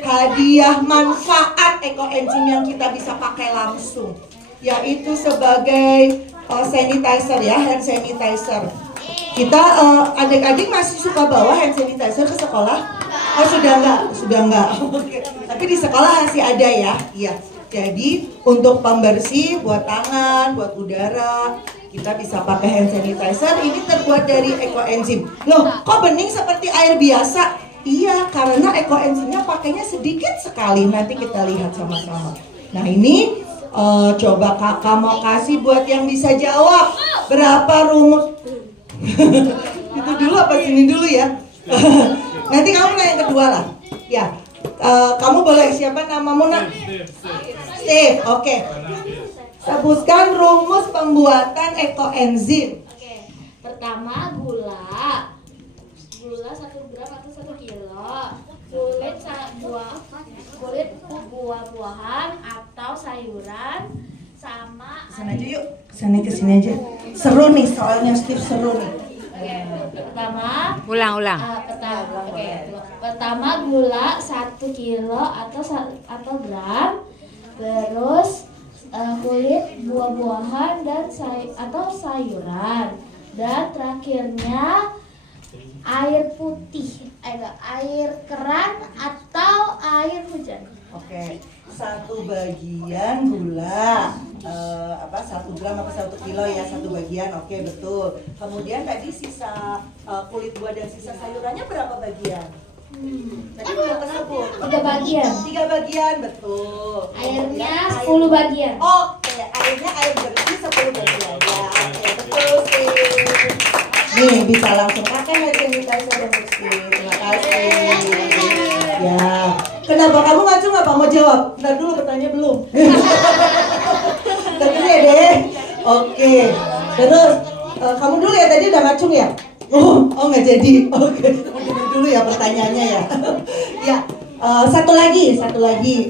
Hadiah manfaat ekoenzim yang kita bisa pakai langsung, yaitu sebagai sanitizer ya, hand sanitizer. Kita adik-adik masih suka bawa hand sanitizer ke sekolah? Oh sudah enggak. Oke. Tapi di sekolah masih ada ya. Iya. Jadi untuk pembersih buat tangan, buat udara, kita bisa pakai hand sanitizer. Ini terbuat dari ekoenzim. Loh, kok bening seperti air biasa? Iya, karena ekoenzimnya pakainya sedikit sekali. Nanti kita lihat sama-sama. Nah ini coba kakak mau kasih buat yang bisa jawab. Berapa rumus? Itu dulu apa sini dulu ya? Nanti kamu nanya yang kedua lah. Ya, kamu boleh, siapa namamu nak? Steve, oke. Sebutkan rumus pembuatan ekoenzim. Oke, pertama gula 1 gram atau 1 kilo, kulit buah-buahan atau sayuran, sama Kesana aja yuk, ke sini aja. Seru nih, soalnya Steve seru nih. Pertama, Ulang. pertama gula 1 kilo atau gram, terus kulit buah-buahan dan atau sayuran, dan terakhirnya air putih, air keran atau air hujan. Oke, 1 bagian gula, 1 gram atau 1 kilo ya, 1 bagian. Oke, betul. Kemudian tadi sisa kulit buah dan sisa sayurannya berapa bagian? Tadi belum tersebut. 3 bagian. 3 bagian, betul. Airnya 10 bagian. Oke, airnya air bersih 10 bagian ya. Oke, betul sih. Nih, bisa langsung pakai hand sanitizer yang bersih. Terima kasih. Ya. Kenapa kamu ngacung apa? Mau jawab? Ntar dulu, bertanya belum. Ntar dulu ya deh. Oke. Terus, kamu dulu ya, tadi udah ngacung ya? Oh nggak jadi. Oke. Dulu ya pertanyaannya ya. Ya. Satu lagi. Satu lagi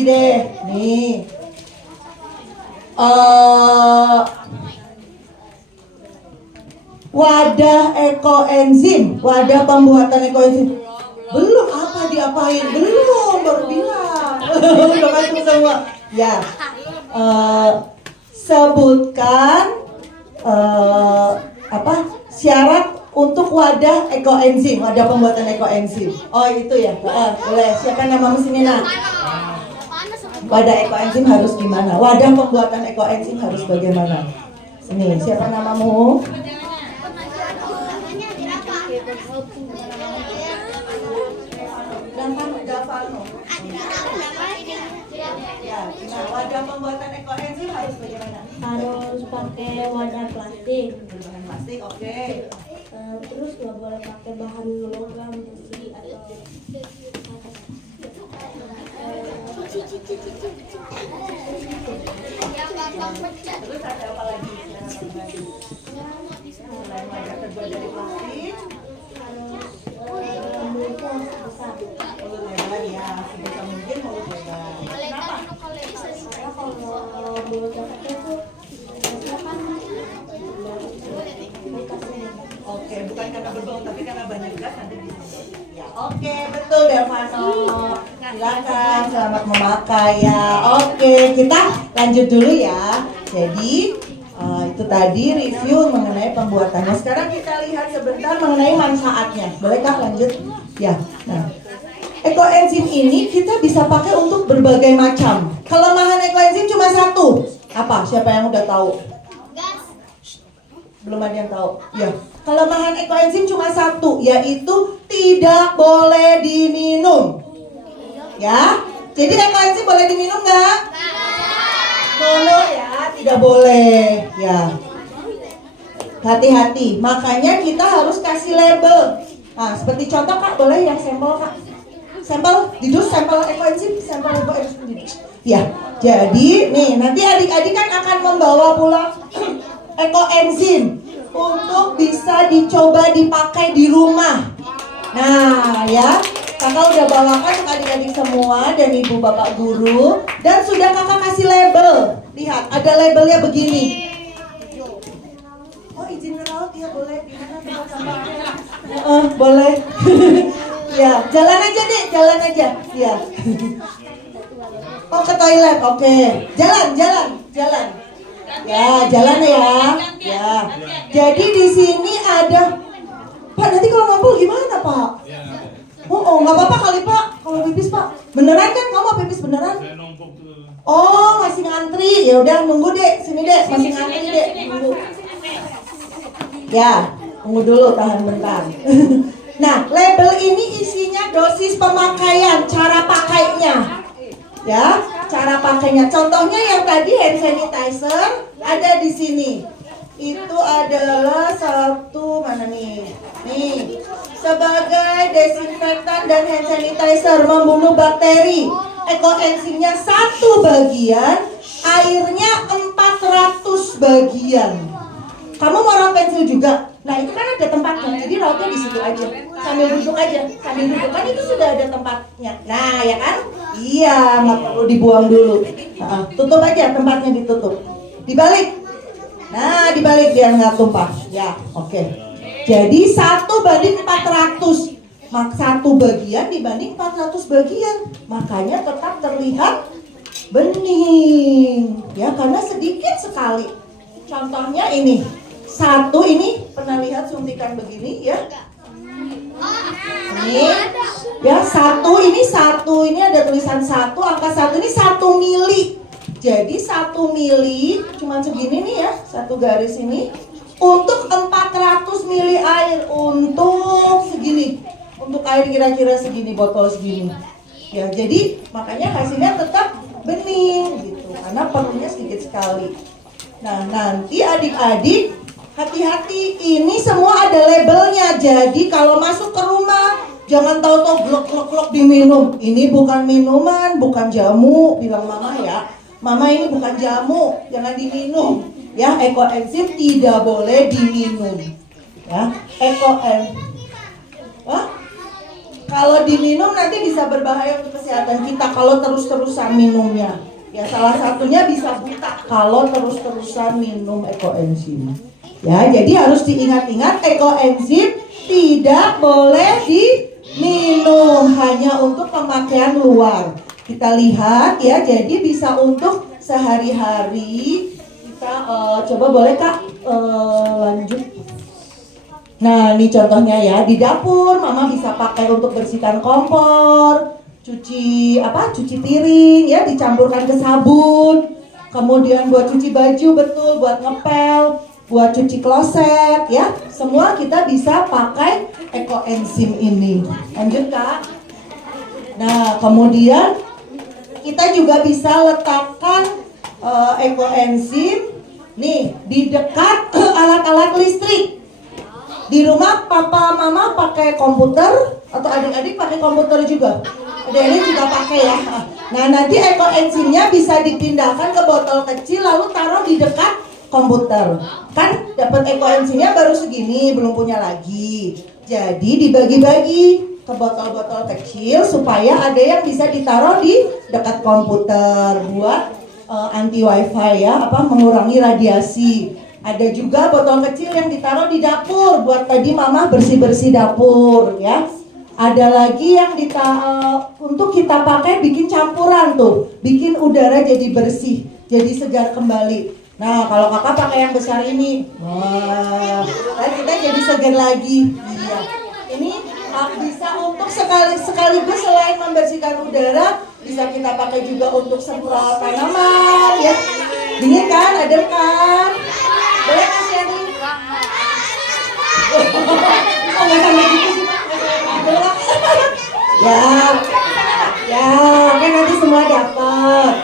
deh. Nih. Wadah ekoenzim, wadah pembuatan ekoenzim. Belum, apa diapain? Belum, baru bilang. Udah masuk semua. Ya. Sebutkan syarat untuk wadah ekoenzim, wadah pembuatan ekoenzim. Oh itu ya. Boleh. Siapa namamu sini nak? Wadah ekoenzim harus gimana? Wadah pembuatan ekoenzim harus bagaimana? Sini, siapa namamu? Davano. Ya, nah wadah pembuatan ekoenzim harus bagaimana? Harus pakai wadah plastik. Berbahan plastik, oke. Terus nggak boleh pakai bahan logam, besi atau Terus ada apa lagi? Selain wadah terbuat dari plastik, mulut besar. mulut lebar ya, sebisa mungkin mulut lebar. Kenapa? Karena kalau mulutnya kecil tuh biasanya kan Oke, bukan karena berbau tapi karena banyak gas nanti bisa. Ya, oke, betul Devano. Silakan, selamat memakai ya. Oke, kita lanjut dulu ya. Jadi itu tadi review mengenai pembuatannya. Sekarang kita lihat sebentar mengenai manfaatnya. Bolehkah lanjut? Ya. Nah, ekoenzim ini kita bisa pakai untuk berbagai macam. Kelemahan ekoenzim cuma satu. Apa? Siapa yang udah tahu? Belum ada yang tahu. Ya. Kelemahan ekoenzim cuma satu, yaitu tidak boleh diminum. Ya. Jadi ekoenzim boleh diminum nggak? No ya, tidak boleh. Ya. Hati-hati. Makanya kita harus kasih label. Nah, seperti contoh Kak, boleh yang sampel Kak? Sampel, didus sampel ekoenzim, sampel ekoenzim didus. Ya. Jadi, nih nanti adik-adik kan akan membawa pulang ekoenzim untuk bisa dicoba dipakai di rumah. Nah, ya. Kakak udah bawakan ke adik-adik semua dan ibu bapak guru. Dan sudah kakak kasih label. Lihat, ada labelnya begini. Oh, izin ngerawat ya boleh. Gimana tempat sampahnya? Boleh. Ya, jalan aja deh, jalan aja. Ya. Oh, ke toilet, oke. Jalan. Ya, jalan ya. Ya. Jadi di sini ada. Pak, nanti kalau ngumpul gimana, Pak? Oh, nggak apa-apa kali Pak, kalau pipis Pak. Beneran kan kamu pipis beneran? Oh, masih ngantri. Ya udah nunggu deh, sini deh, masih ngantri deh. Nunggu. Ya, tunggu dulu, tahan bentar. Nah, label ini isinya dosis pemakaian, cara pakainya. Ya, cara pakainya. Contohnya yang tadi hand sanitizer ada di sini. Itu adalah satu mana nih? Nih, sebagai desinfektan dan hand sanitizer membunuh bakteri. Ekoenzimnya satu bagian, airnya 400 bagian. Kamu mau raut pensil juga? Nah itu kan ada tempatnya, jadi rautnya di situ aja. Sambil duduk aja, sambil duduk kan itu sudah ada tempatnya. Nah ya kan? Iya, nggak perlu dibuang dulu. Tutup aja, tempatnya ditutup. Dibalik. Nah dibalik biar nggak tumpah. Ya, oke. Jadi 1:400. Satu bagian dibanding 400 bagian. Makanya tetap terlihat bening. Ya, karena sedikit sekali. Contohnya ini. Satu ini pernah lihat suntikan begini ya? Ini ya satu ini ada tulisan satu, angka satu ini 1 mili. Jadi 1 mili cuma segini nih ya, satu garis ini untuk 400 mili air untuk segini. Untuk air kira-kira segini, botol segini. Ya, jadi makanya hasilnya tetap bening gitu karena perlunya sedikit sekali. Nah, nanti adik-adik hati-hati, ini semua ada labelnya. Jadi kalau masuk ke rumah jangan tahu-tahu glok diminum. Ini bukan minuman, bukan jamu, bilang mama ya. Mama ini bukan jamu, jangan diminum. Ya, ekoenzim tidak boleh diminum. Ya, ekoenzim. Kalau diminum nanti bisa berbahaya untuk kesehatan kita kalau terus-terusan minumnya. Ya, salah satunya bisa buta kalau terus-terusan minum ekoenzim. Ya, jadi harus diingat-ingat ekoenzim tidak boleh diminum, hanya untuk pemakaian luar. Kita lihat ya, jadi bisa untuk sehari-hari. Kita coba boleh Kak lanjut. Nah, ini contohnya ya, di dapur mama bisa pakai untuk bersihkan kompor, cuci piring ya, dicampurkan ke sabun. Kemudian buat cuci baju, betul, buat ngepel, buat cuci kloset ya. Semua kita bisa pakai ekoenzim ini. Lanjut Kak. Nah, kemudian kita juga bisa letakkan ekoenzim nih di dekat alat-alat listrik. Di rumah papa mama pakai komputer atau adik-adik pakai komputer juga. Adik-adik juga pakai ya. Nah, nanti ekoenzimnya bisa dipindahkan ke botol kecil lalu taruh di dekat komputer. Kan dapat ekoenzimnya baru segini, belum punya lagi. Jadi dibagi-bagi ke botol-botol kecil supaya ada yang bisa ditaruh di dekat komputer buat anti wifi ya, mengurangi radiasi. Ada juga botol kecil yang ditaruh di dapur buat tadi mama bersih-bersih dapur ya. Ada lagi yang untuk kita pakai bikin campuran tuh, bikin udara jadi bersih, jadi segar kembali. Nah, kalau kakak pakai yang besar ini, wah, kita jadi segar lagi. Iya. Ini bisa untuk sekaligus selain membersihkan udara, bisa kita pakai juga untuk semprot tanaman ya. Dingin kan, adem kan? Boleh kasih yang ini? Oh, nggak sampai gitu sih, Pak. Ya, oke, nanti semua dapat.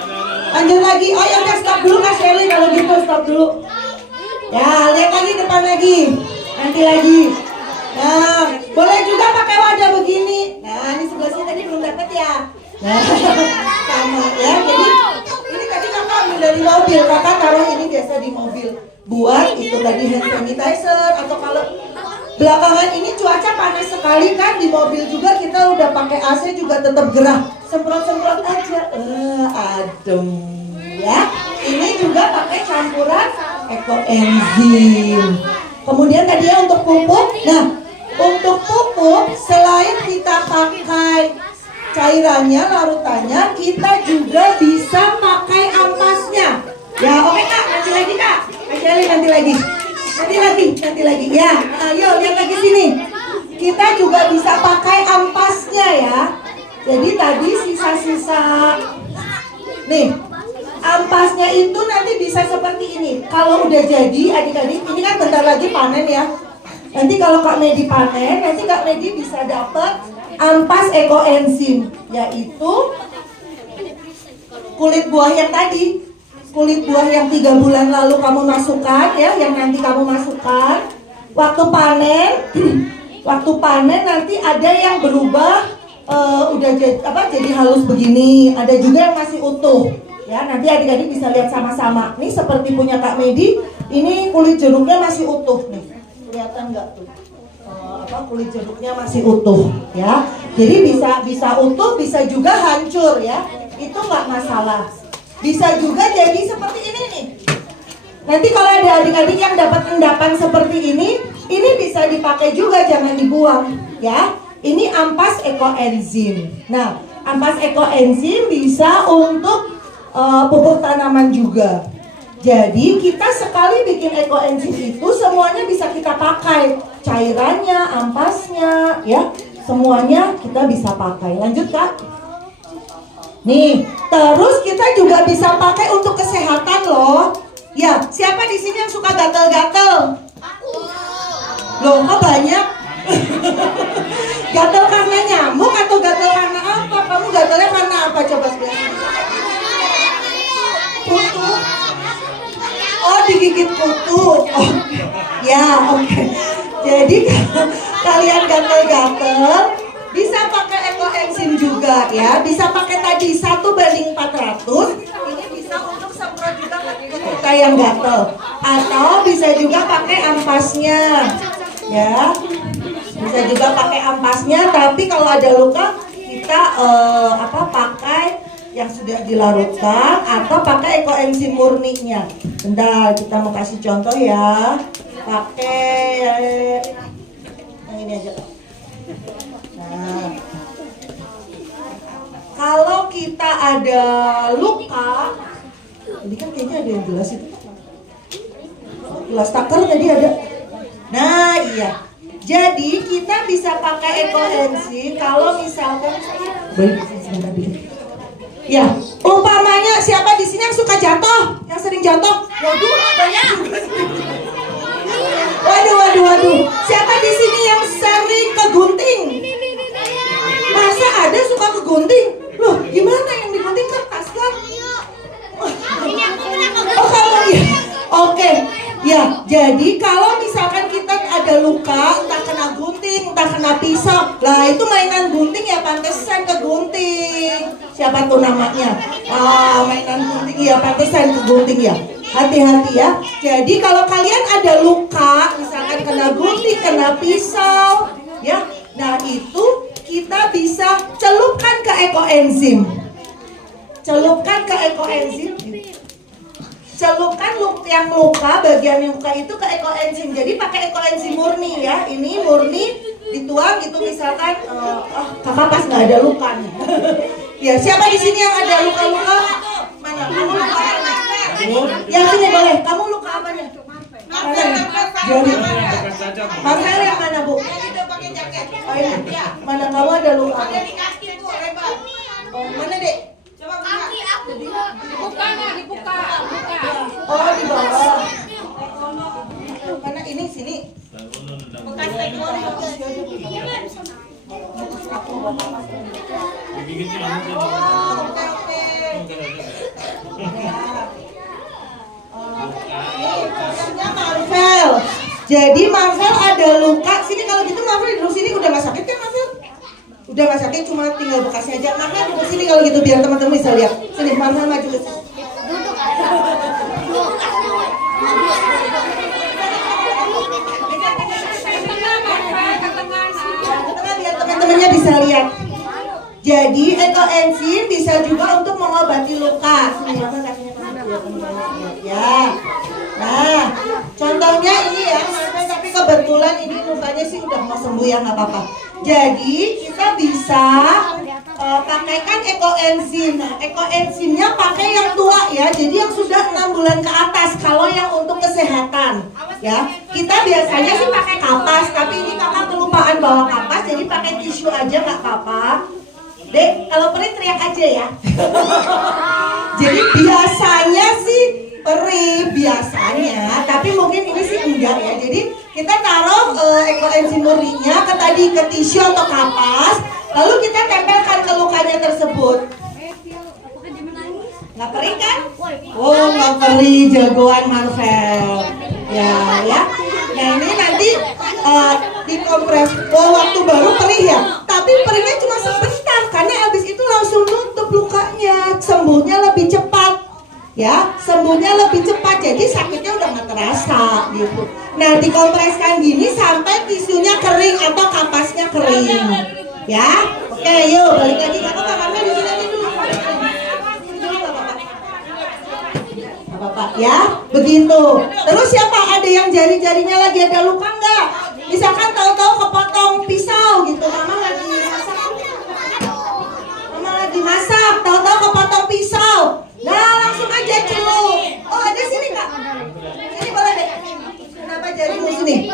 Lanjut lagi. Oh ya udah, stop dulu Kak Shelly, kalau gitu stop dulu. Ya, lihat lagi depan lagi. Nanti lagi. Nah, boleh juga pakai wadah begini. Nah, ini sebelah sini tadi belum dapat ya. Nah, sama ya. Jadi ini tadi kakak ambil dari mobil. Kakak taruh ini biasa di mobil. Buat itu tadi hand sanitizer, atau kalau belakangan ini cuaca panas sekali kan, di mobil juga kita udah pakai AC juga tetap gerah. Semprot-semprot aja. Adem ya. Ini juga pakai campuran ekoenzim. Kemudian tadi ya untuk pupuk. Nah, untuk pupuk selain kita pakai cairannya, larutannya, kita juga bisa pakai ampasnya. Ya, oke Kak, nanti lagi Kak. Nanti lagi. Ya, ayo lihat lagi sini. Kita juga bisa pakai ampasnya ya. Jadi tadi sisa-sisa, nih, ampasnya itu nanti bisa seperti ini. Kalau udah jadi, adik-adik, ini kan bentar lagi panen ya. Nanti kalau Kak Medi panen, nanti Kak Medi bisa dapat ampas ekoenzim, yaitu kulit buah yang tadi. Kulit buah yang 3 bulan lalu kamu masukkan ya, yang nanti kamu masukkan. Waktu panen nanti ada yang berubah udah jadi halus begini, ada juga yang masih utuh. Ya, nanti adik-adik bisa lihat sama-sama. Nih seperti punya Kak Medi, ini kulit jeruknya masih utuh nih. Kelihatan nggak tuh? Kulit jeruknya masih utuh ya. Jadi bisa utuh, bisa juga hancur ya. Itu nggak masalah. Bisa juga jadi seperti ini nih. Nanti kalau ada adik-adik yang dapat endapan seperti ini bisa dipakai juga, jangan dibuang ya. Ini ampas ekoenzim. Nah, ampas ekoenzim bisa untuk pupuk tanaman juga. Jadi kita sekali bikin ekoenzim itu semuanya bisa kita pakai. Cairannya, ampasnya ya, semuanya kita bisa pakai. Lanjut Kak. Nih, terus kita juga bisa pakai untuk kesehatan loh. Ya, siapa di sini yang suka gatel-gatel? Loh, kok banyak? Gatel karena nyamuk atau gatel karena apa? Kamu gatelnya karena apa? Coba sebelah sini. Kutu. Oh, digigit kutu. Oh, ya, oke. Jadi kalian gatel-gatel, bisa pakai ekoenzim juga ya. Bisa pakai tadi 1:400. Ini bisa untuk semprot juga ke kita yang gatel. Atau bisa juga pakai ampasnya. Ya. Bisa juga pakai ampasnya, tapi kalau ada luka kita pakai yang sudah dilarutkan atau pakai ekoenzim murninya. Bentar, kita mau kasih contoh ya. Pakai yang ini aja. Nah, kalau kita ada luka, ini kan kayaknya ada yang gelas itu. Gelas takar tadi ada. Nah, iya. Jadi kita bisa pakai ekoenzim kalau misalkan ya, umpamanya siapa di sini yang suka jatuh, yang sering jatuh? Waduh, banyak juga. Waduh. Siapa di sini yang sering kegunting? Masa ada suka kegunting? Lah itu mainan gunting ya, pantesan ke gunting. Siapa tuh namanya? Mainan gunting ya, pantesan ke gunting ya. Hati-hati ya. Jadi kalau kalian ada luka, misalkan kena gunting, kena pisau, ya. Nah itu kita bisa celupkan ke ekoenzim. Celupkan ke ekoenzim. Celupkan yang luka, bagian yang luka itu ke ekoenzim. Jadi pakai ekoenzim murni ya. Ini murni dituang gitu misalkan. Kakak pas nggak ada luka nih. Ya siapa di sini yang ada luka-luka? Mana? Kamu luka apa? Yang sini boleh. Kamu luka apanya? Jadi Marcel yang mana bu? Oh ini. Mana kamu ada luka? Oh mana dek? Kaki aku dibuka. Oh di bawah. Mana ini sini? Marvel. Jadi Marvel ada luka. Sini kalau gitu Marvel duduk sini, udah gak sakit kan Marvel? Udah gak sakit, cuma tinggal bekasnya aja. Marvel duduk sini kalau gitu biar teman-teman bisa lihat. Sini Marvel maju ke sini. Biar teman-temannya bisa lihat. Jadi ekoenzim bisa juga untuk mengobati luka. Sini Marvel kakinya ya. Nah, contohnya ini ya, tapi kebetulan ini lukanya sih udah mau sembuh ya, nggak apa-apa. Jadi kita bisa pakaikan ekoenzim. Nah, ekoenzimnya pakai yang tua ya, jadi yang sudah 6 bulan ke atas. Kalau yang untuk kesehatan, ya kita biasanya sih pakai kapas, tapi ini kakak kelupaan bawa kapas, jadi pakai tisu aja nggak apa-apa. Dek, kalau perih teriak aja ya. Jadi biasanya sih perih biasanya, tapi mungkin ini sih enggak ya. Jadi kita taruh ekoenzim murninya ke tisu atau kapas, lalu kita tempelkan ke lukanya tersebut. Nggak perih kan? Oh nggak perih, jagoan Marvel. Ya. Nah ini nanti dikompres. Oh waktu baru perih ya, tapi perihnya cuma sebentar, karena abis itu langsung nutup lukanya, sembuhnya lebih cepat. Ya, sembuhnya lebih cepat, jadi sakitnya udah nggak terasa gitu. Nah, dikompreskan gini sampai tisunya kering atau kapasnya kering. Ya, oke, yuk balik lagi. Kakak kamarnya di sini aja dulu. Bapak ya, begitu. Terus siapa ada yang jari-jarinya lagi ada luka nggak? Misalkan tahu-tahu kepotong pisau gitu, mama lagi masak, tahu-tahu kepotong pisau. Nah langsung aja celup. Oh ada sini kak. Sini boleh deh. Kenapa jarimu sini?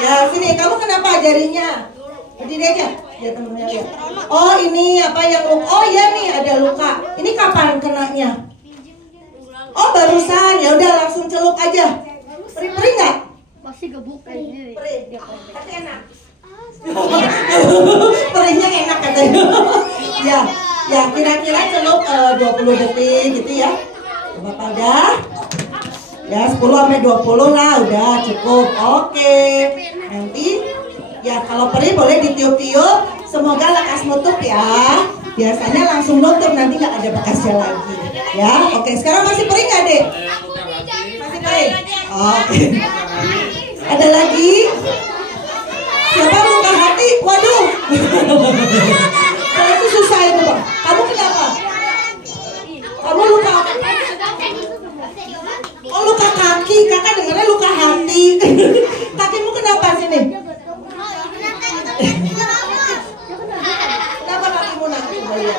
Ya sini, kamu kenapa jarinya? Berdiri aja. Ya temennya lihat. Oh ini apa yang luka? Oh iya nih ada luka. Ini kapan kenanya? Oh barusan. Ya udah langsung celup aja. Perih nggak? Masih gebuk kayaknya. Perih. Tapi enak. Perihnya enak katanya. Ya kira-kira celup 20 detik gitu ya. Bapak udah? Ya 10 sampai 20 lah udah cukup. Oke. Nanti ya kalau perih boleh ditiup-tiup. Semoga lekas nutup ya. Biasanya langsung nutup, nanti nggak ada bekasnya lagi. Ya oke. Sekarang masih perih nggak dek? Masih perih. Oke. Ada lagi? Siapa luka hati? Waduh. Kalau itu susah itu Pak. Kamu kenapa? Kamu luka apa? Oh luka kaki. Kakak dengarnya luka hati. Kakimu kenapa sini? Kenapa kakimu nak? Coba lihat.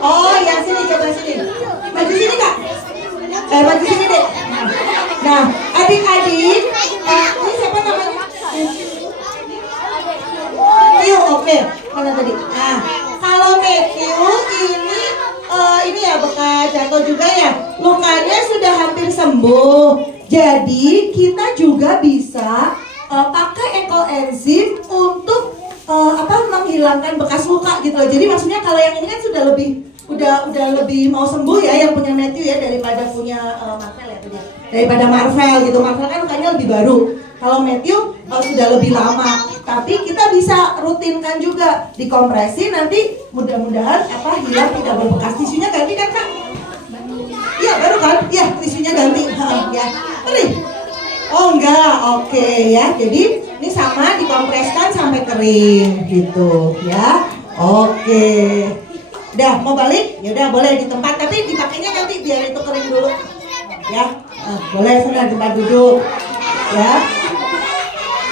Oh ya sini, coba sini. Maju sini kak. Maju sini deh. Nah adik-adik, ini siapa namanya? Matthew, oke. Mana tadi? Nah, kalau Matthew ini ya bekas jatuh juga ya. Lukanya sudah hampir sembuh. Jadi kita juga bisa pakai ekoenzim untuk menghilangkan bekas luka gitu loh. Jadi maksudnya kalau yang ini kan sudah lebih udah lebih mau sembuh ya yang punya Matthew ya daripada punya Marvel ya tadi. Daripada Marvel gitu. Marvel kan lukanya lebih baru. Kalau Matthew sudah lebih lama. Tapi kita bisa rutinkan juga, dikompresi nanti mudah-mudahan hilang tidak berbekas. Tisunya ganti kan Kak? Iya baru kan? Iya tisunya ganti. Ya. Kering. Oh enggak, oke ya. Jadi ini sama dikompreskan sampai kering gitu ya. Oke. Udah mau balik? Ya udah boleh di tempat tapi dipakainya nanti biar itu kering dulu. Ya. Boleh sudah di tempat duduk. Ya.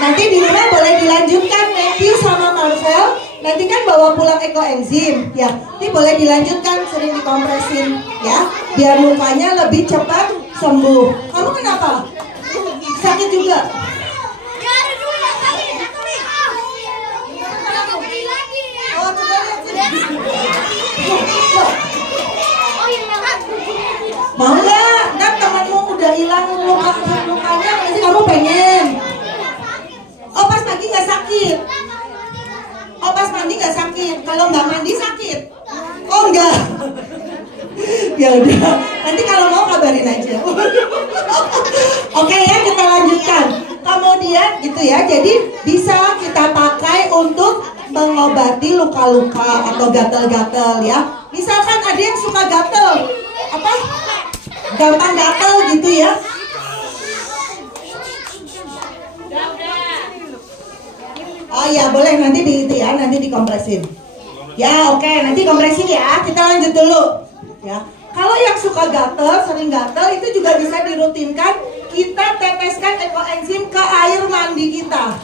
Nanti di rumah boleh dilanjutkan Matthew sama Marvel. Nanti kan bawa pulang ekoenzim ya. Nanti boleh dilanjutkan sering dikompresin ya. Biar lukanya lebih cepat sembuh. Kamu kenapa? Sakit juga? Oh, coba lihat sini. Mau nggak? Ntar temanmu udah hilang lukanya, nanti kamu pengen. Oh pas pagi nggak sakit. Oh pas mandi nggak sakit. Kalau nggak mandi sakit. Oh enggak. Ya udah. Nanti kalau mau kabarin aja. Oke ya kita lanjutkan. Kemudian gitu ya. Jadi bisa kita pakai untuk mengobati luka-luka atau gatal-gatal ya. Misalkan ada yang suka gatal, apa? Gampang gatal gitu ya. Oh iya boleh nanti itu ya, nanti dikompresin. Ya oke, nanti kompresin ya. Kita lanjut dulu. Ya. Kalau yang suka gatal, sering gatal itu juga bisa dirutinkan. Kita teteskan ekoenzim ke air mandi kita.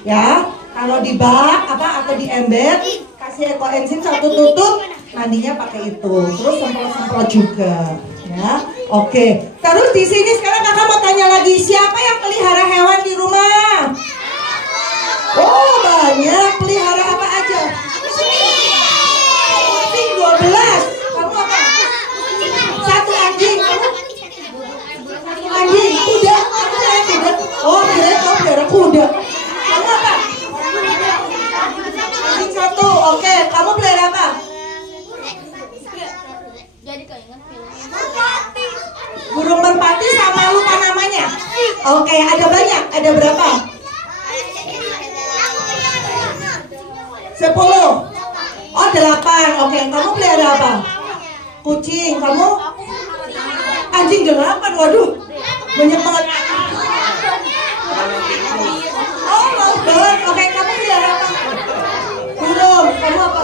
Ya. Kalau di bak atau di ember kasih ekoenzim 1 tutup, mandinya pakai itu. Terus semprot-semprot juga. Ya. Oke. Terus di sini sekarang Kakak mau tanya lagi, siapa yang pelihara hewan di rumah? Oh banyak, pelihara apa aja? Kucing 12. Kamu apa? 1 anjing. Kamu? Anjing, kuda. Kamu pelihara kuda? Oh kirain kamu pelihara kuda. Kamu apa? Anjing 1, oke. Kamu pelihara apa? Burung merpati sama lupa namanya? Oke, ada banyak, ada berapa? 10. Oh 8. Oke, kamu pelihara apa? Kucing. Kamu? Anjing 8. Waduh, banyak banget. Oh lovebird. Oke, kamu pelihara apa? Burung. Kamu apa?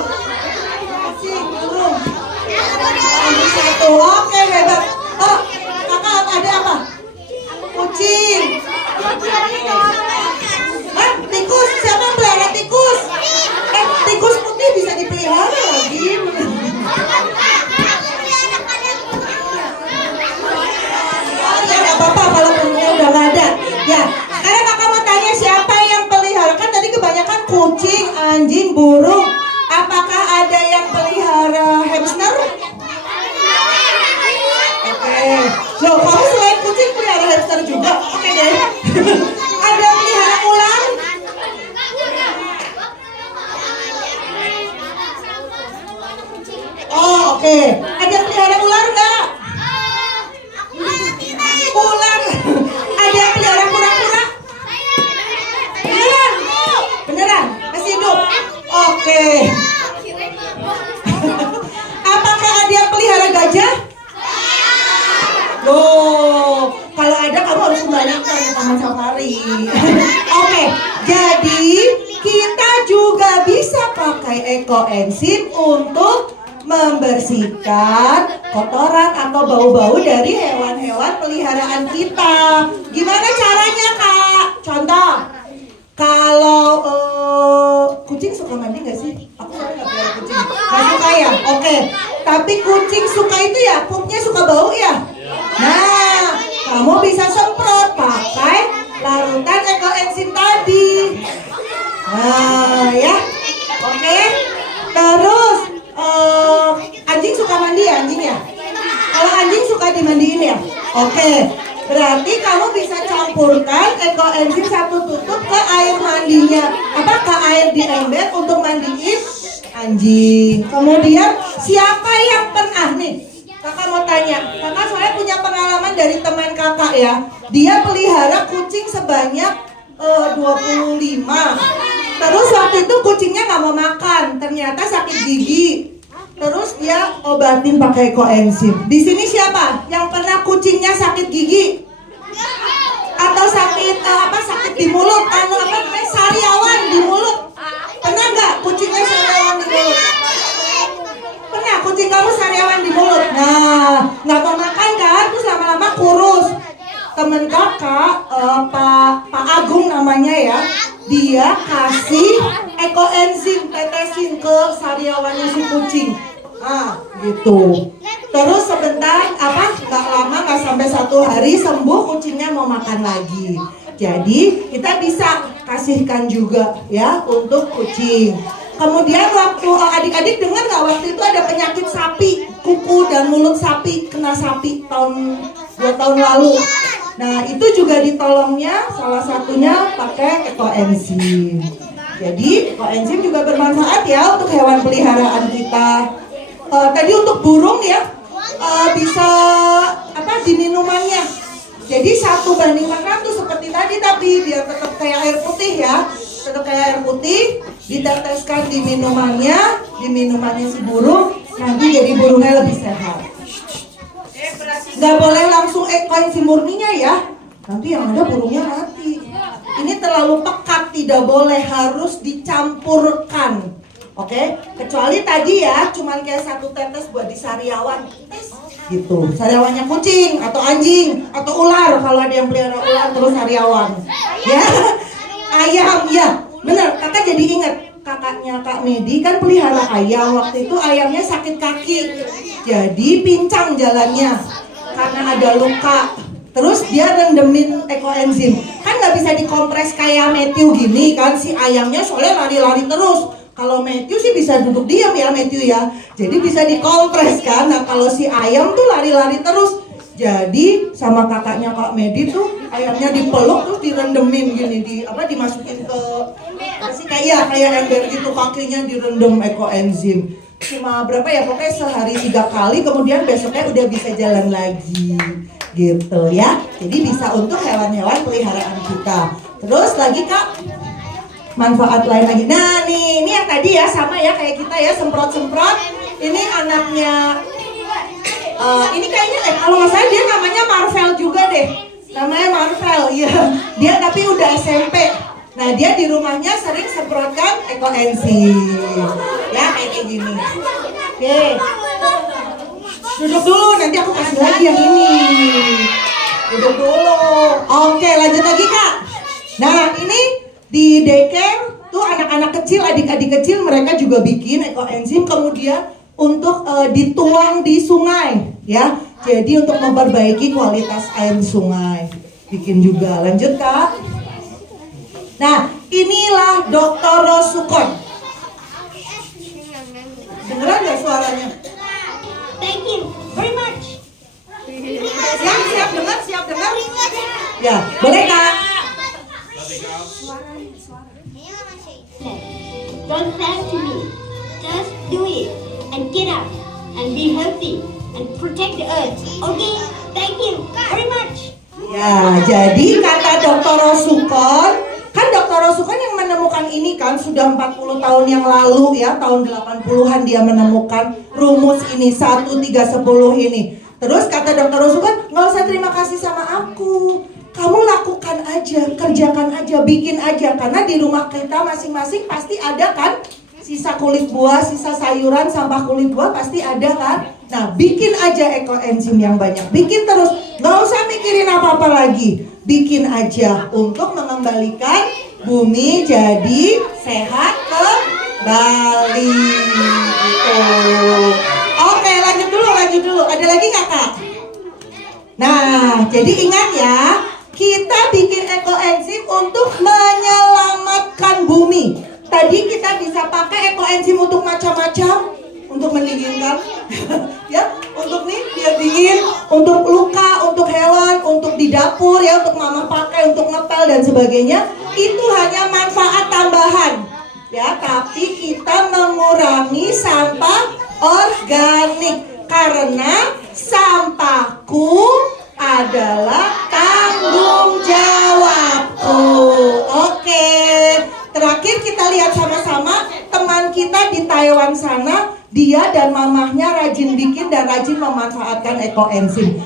Kucing. Burung. Anjing 1. Oke, hebat. Oh, kakak ada apa? Kucing. Hah? Tikus. Siapa yang pelihara tikus? Tikus putih bisa dipelihara lagi. Oh ya nggak apa-apa kalau punya udah nggak ada. Ya, sekarang kakak mau tanya siapa yang pelihara? Kan tadi kebanyakan kucing, anjing, burung. Apakah ada yang pelihara hamster? Oke. Loh, kamu selain kucing pelihara hamster juga? Oke deh. Ada yang pelihara ular? Oh oke. Ada yang pelihara ular nggak? Ular. Ada yang pelihara kura-kura? Beneran? Beneran? Masih hidup? Oke. Apakah ada yang pelihara gajah? Loh, kalau ada kamu harus kembalikan ke taman safari. Oke, jadi kita juga bisa pakai ekoenzim untuk membersihkan kotoran atau bau-bau dari hewan-hewan peliharaan kita. Gimana caranya Kak? Contoh, kalau kucing suka mandi nggak sih? Aku soalnya nggak pelihara kucing. Nggak suka ya? Oke. Tapi kucing suka itu ya, pupnya suka bau ya? Nah, kamu bisa semprot pakai larutan ekoenzim tadi. Nah, ya. Oke. Terus anjing suka mandi ya anjing ya? Kalau anjing suka dimandiin ya? Oke. Berarti kamu bisa campurkan ekoenzim 1 tutup ke air mandinya. Apa ke air di ember untuk mandiin Anjing. Kemudian siapa yang pernah nih? Kakak mau tanya. Kakak soalnya punya pengalaman dari teman kakak ya. Dia pelihara kucing sebanyak 25. Terus waktu itu kucingnya nggak mau makan. Ternyata sakit gigi. Terus dia obatin pakai koenzim. Di sini siapa yang pernah kucingnya sakit gigi? Atau sakit sakit di mulut? Sariawan di mulut? Pernah nggak kucingnya sariawan di mulut? Pernah kucing kamu sariawan di mulut? Nah, nggak mau makan kan? Terus lama-lama kurus. Temen kakak, Pak Agung namanya ya, dia kasih ekoenzim tetesin ke sariawannya si kucing. Gitu. Terus sebentar, nggak lama, nggak sampai 1 hari sembuh, kucingnya mau makan lagi. Jadi kita bisa kasihkan juga ya untuk kucing. Kemudian waktu adik-adik dengar nggak waktu itu ada penyakit sapi, kuku dan mulut sapi, kena sapi 2 tahun lalu. Nah itu juga ditolongnya salah satunya pakai ekoenzim. Jadi ekoenzim juga bermanfaat ya untuk hewan peliharaan kita. Tadi untuk burung ya bisa di minumannya. Jadi 1:400 seperti tadi, tapi biar tetap kayak air putih ya. Tetap kayak air putih, diteteskan di minumannya si burung, nanti jadi burungnya lebih sehat. Nggak boleh langsung ekoenzim murninya ya, nanti yang ada burungnya mati. Ini terlalu pekat, tidak boleh, harus dicampurkan. Oke, kecuali tadi ya, cuman kayak 1 tetes buat di sariawan, gitu. Sariawannya kucing atau anjing atau ular, kalau ada yang pelihara ular terus sariawan. Ya, ayam ya, bener. Kakak jadi ingat, kakaknya Kak Medi kan pelihara ayam. Waktu itu ayamnya sakit kaki, jadi pincang jalannya karena ada luka. Terus dia rendemin ekoenzim. Kan nggak bisa dikompres kayak Matthew gini kan, si ayamnya soalnya lari-lari terus. Kalau Matthew sih bisa duduk diam ya Matthew ya. Jadi bisa dikompres kan. Nah kalau si ayam tuh lari-lari terus. Jadi sama kakaknya Kak Medi tuh ayamnya dipeluk terus direndemin gini, dimasukin ke kayak ember gitu, kakinya direndam ekoenzim. Cuma berapa ya, pokoknya sehari 3 kali, kemudian besoknya udah bisa jalan lagi. Gitu ya. Jadi bisa untuk hewan-hewan peliharaan kita. Terus lagi Kak, manfaat lain lagi. Nah nih, ini yang tadi ya sama ya kayak kita ya, semprot-semprot. Ini anaknya ini kayaknya kalau nggak salah dia namanya Marvel juga deh. Namanya Marvel ya. Dia tapi udah SMP. Nah dia di rumahnya sering semprotkan ekoenzim. Ya kayak gini. Oke. Duduk dulu, nanti aku kasih lagi yang ini. Duduk dulu. Oke, lanjut lagi Kak. Nah ini di daycare tuh anak-anak kecil, adik-adik kecil mereka juga bikin ekoenzim, kemudian untuk dituang di sungai ya. Jadi untuk memperbaiki kualitas air sungai. Bikin juga. Lanjut Kak. Nah, inilah Dr. Rosukon. Dengeran nggak suaranya? Thank you very much. Siap dengar? Ya, boleh Kak. Don't thank to me. Just do it and get up and be healthy and protect the earth. Okay? Thank you very much. Ya, jadi kata Dr. Rosukon, kan Dr. Rosukon yang menemukan ini kan sudah 40 tahun yang lalu ya, tahun 80-an dia menemukan rumus ini 1, 3, 10 ini. Terus kata Dr. Rosukon, nggak usah terima kasih sama aku. Kamu lakukan aja, kerjakan aja, bikin aja. Karena di rumah kita masing-masing pasti ada kan sisa kulit buah, sisa sayuran, sampah kulit buah pasti ada kan. Nah bikin aja ekoenzim yang banyak. Bikin terus, gak usah mikirin apa-apa lagi. Bikin aja untuk mengembalikan bumi jadi sehat kembali gitu. Oke lanjut dulu. Ada lagi gak Kak? Nah jadi ingat ya, kita bikin ekoenzim untuk menyelamatkan bumi. Tadi kita bisa pakai ekoenzim untuk macam-macam, untuk mendinginkan, ya, untuk nih biar dingin, untuk luka, untuk hewan, untuk di dapur ya, untuk mama pakai, untuk ngepel dan sebagainya. Itu hanya manfaat tambahan. ya, tapi kita mengurangi sampah organik karena sampahku adalah tanggung jawabku. Oke, terakhir kita lihat sama-sama teman kita di Taiwan sana, dia dan mamahnya rajin bikin dan rajin memanfaatkan ekoenzim.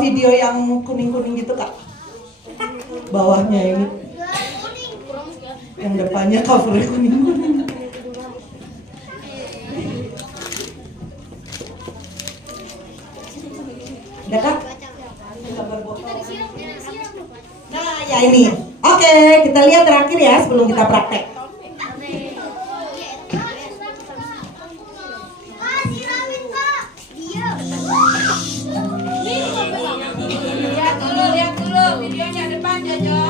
Video yang kuning-kuning gitu Kak, bawahnya ini, yang depannya covernya kuning-kuning. Udah Kak? Nah ya ini. Oke, kita lihat terakhir ya sebelum kita praktek. Lihat dulu videonya depan Jojo.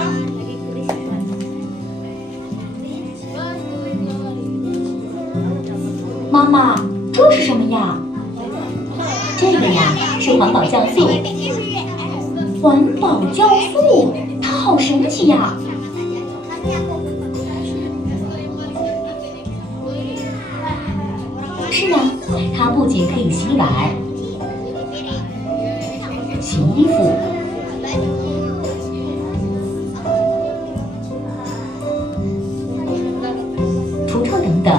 妈妈，这是什么呀？这个呀是环保酵素。环保酵素，它好神奇呀！是啊，它不仅可以洗碗、洗衣服、除臭等等。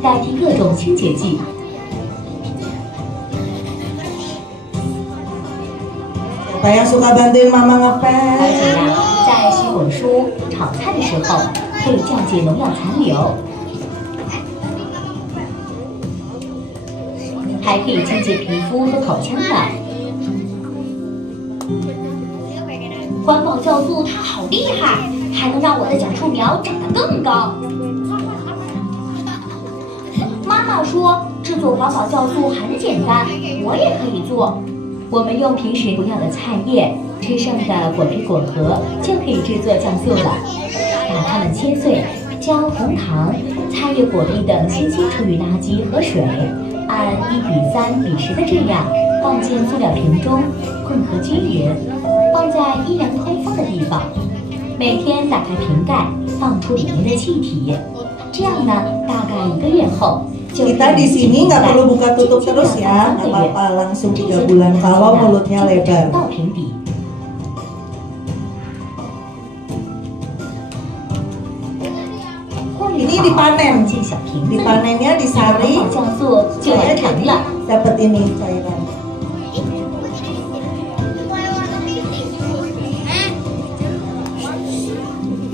代替各种清洁剂。Siapa yang suka bantuin mama 而 ngepel? 且呀，在洗果蔬、炒菜的时候，可以降解农药残留，还可以清洁皮肤和口腔呢。环保酵素它好厉害，还能让我的小树苗长得更高。 妈妈说，制作环保酵素很简单，我也可以做。我们用平时不要的菜叶、吃剩的果皮果核就可以制作酵素了。把它们切碎，将红糖、菜叶果皮等新鲜厨余垃圾和水按1:3:10的质量放进塑料瓶中，混合均匀，放在阴凉通风的地方。每天打开瓶盖，放出里面的气体。这样呢，大概1个月后。 Kita di sini nggak perlu buka tutup terus ya, nggak apa-apa langsung 3 bulan kalau mulutnya lebar. Ini dipanen, dipanennya disaring, saya dapat ini cairan.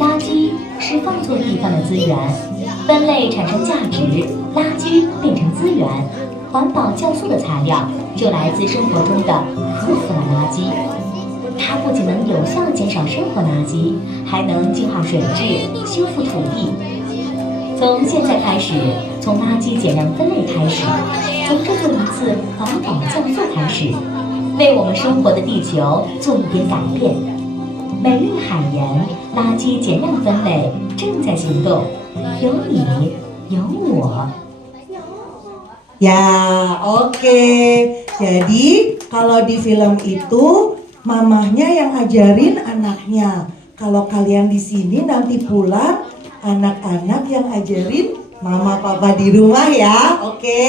垃圾是放错地方的资源。 分类产生价值，垃圾变成资源。环保酵素的材料就来自生活中的可腐烂垃圾，它不仅能有效减少生活垃圾，还能净化水质、修复土地。从现在开始，从垃圾减量分类开始，从制作一次环保酵素开始，为我们生活的地球做一点改变。美丽海盐垃圾减量分类正在行动。 有你，有我。Ya, oke. Jadi kalau di film itu mamahnya yang ajarin anaknya. Kalau kalian di sini nanti pulang, anak-anak yang ajarin mama papa di rumah ya, oke?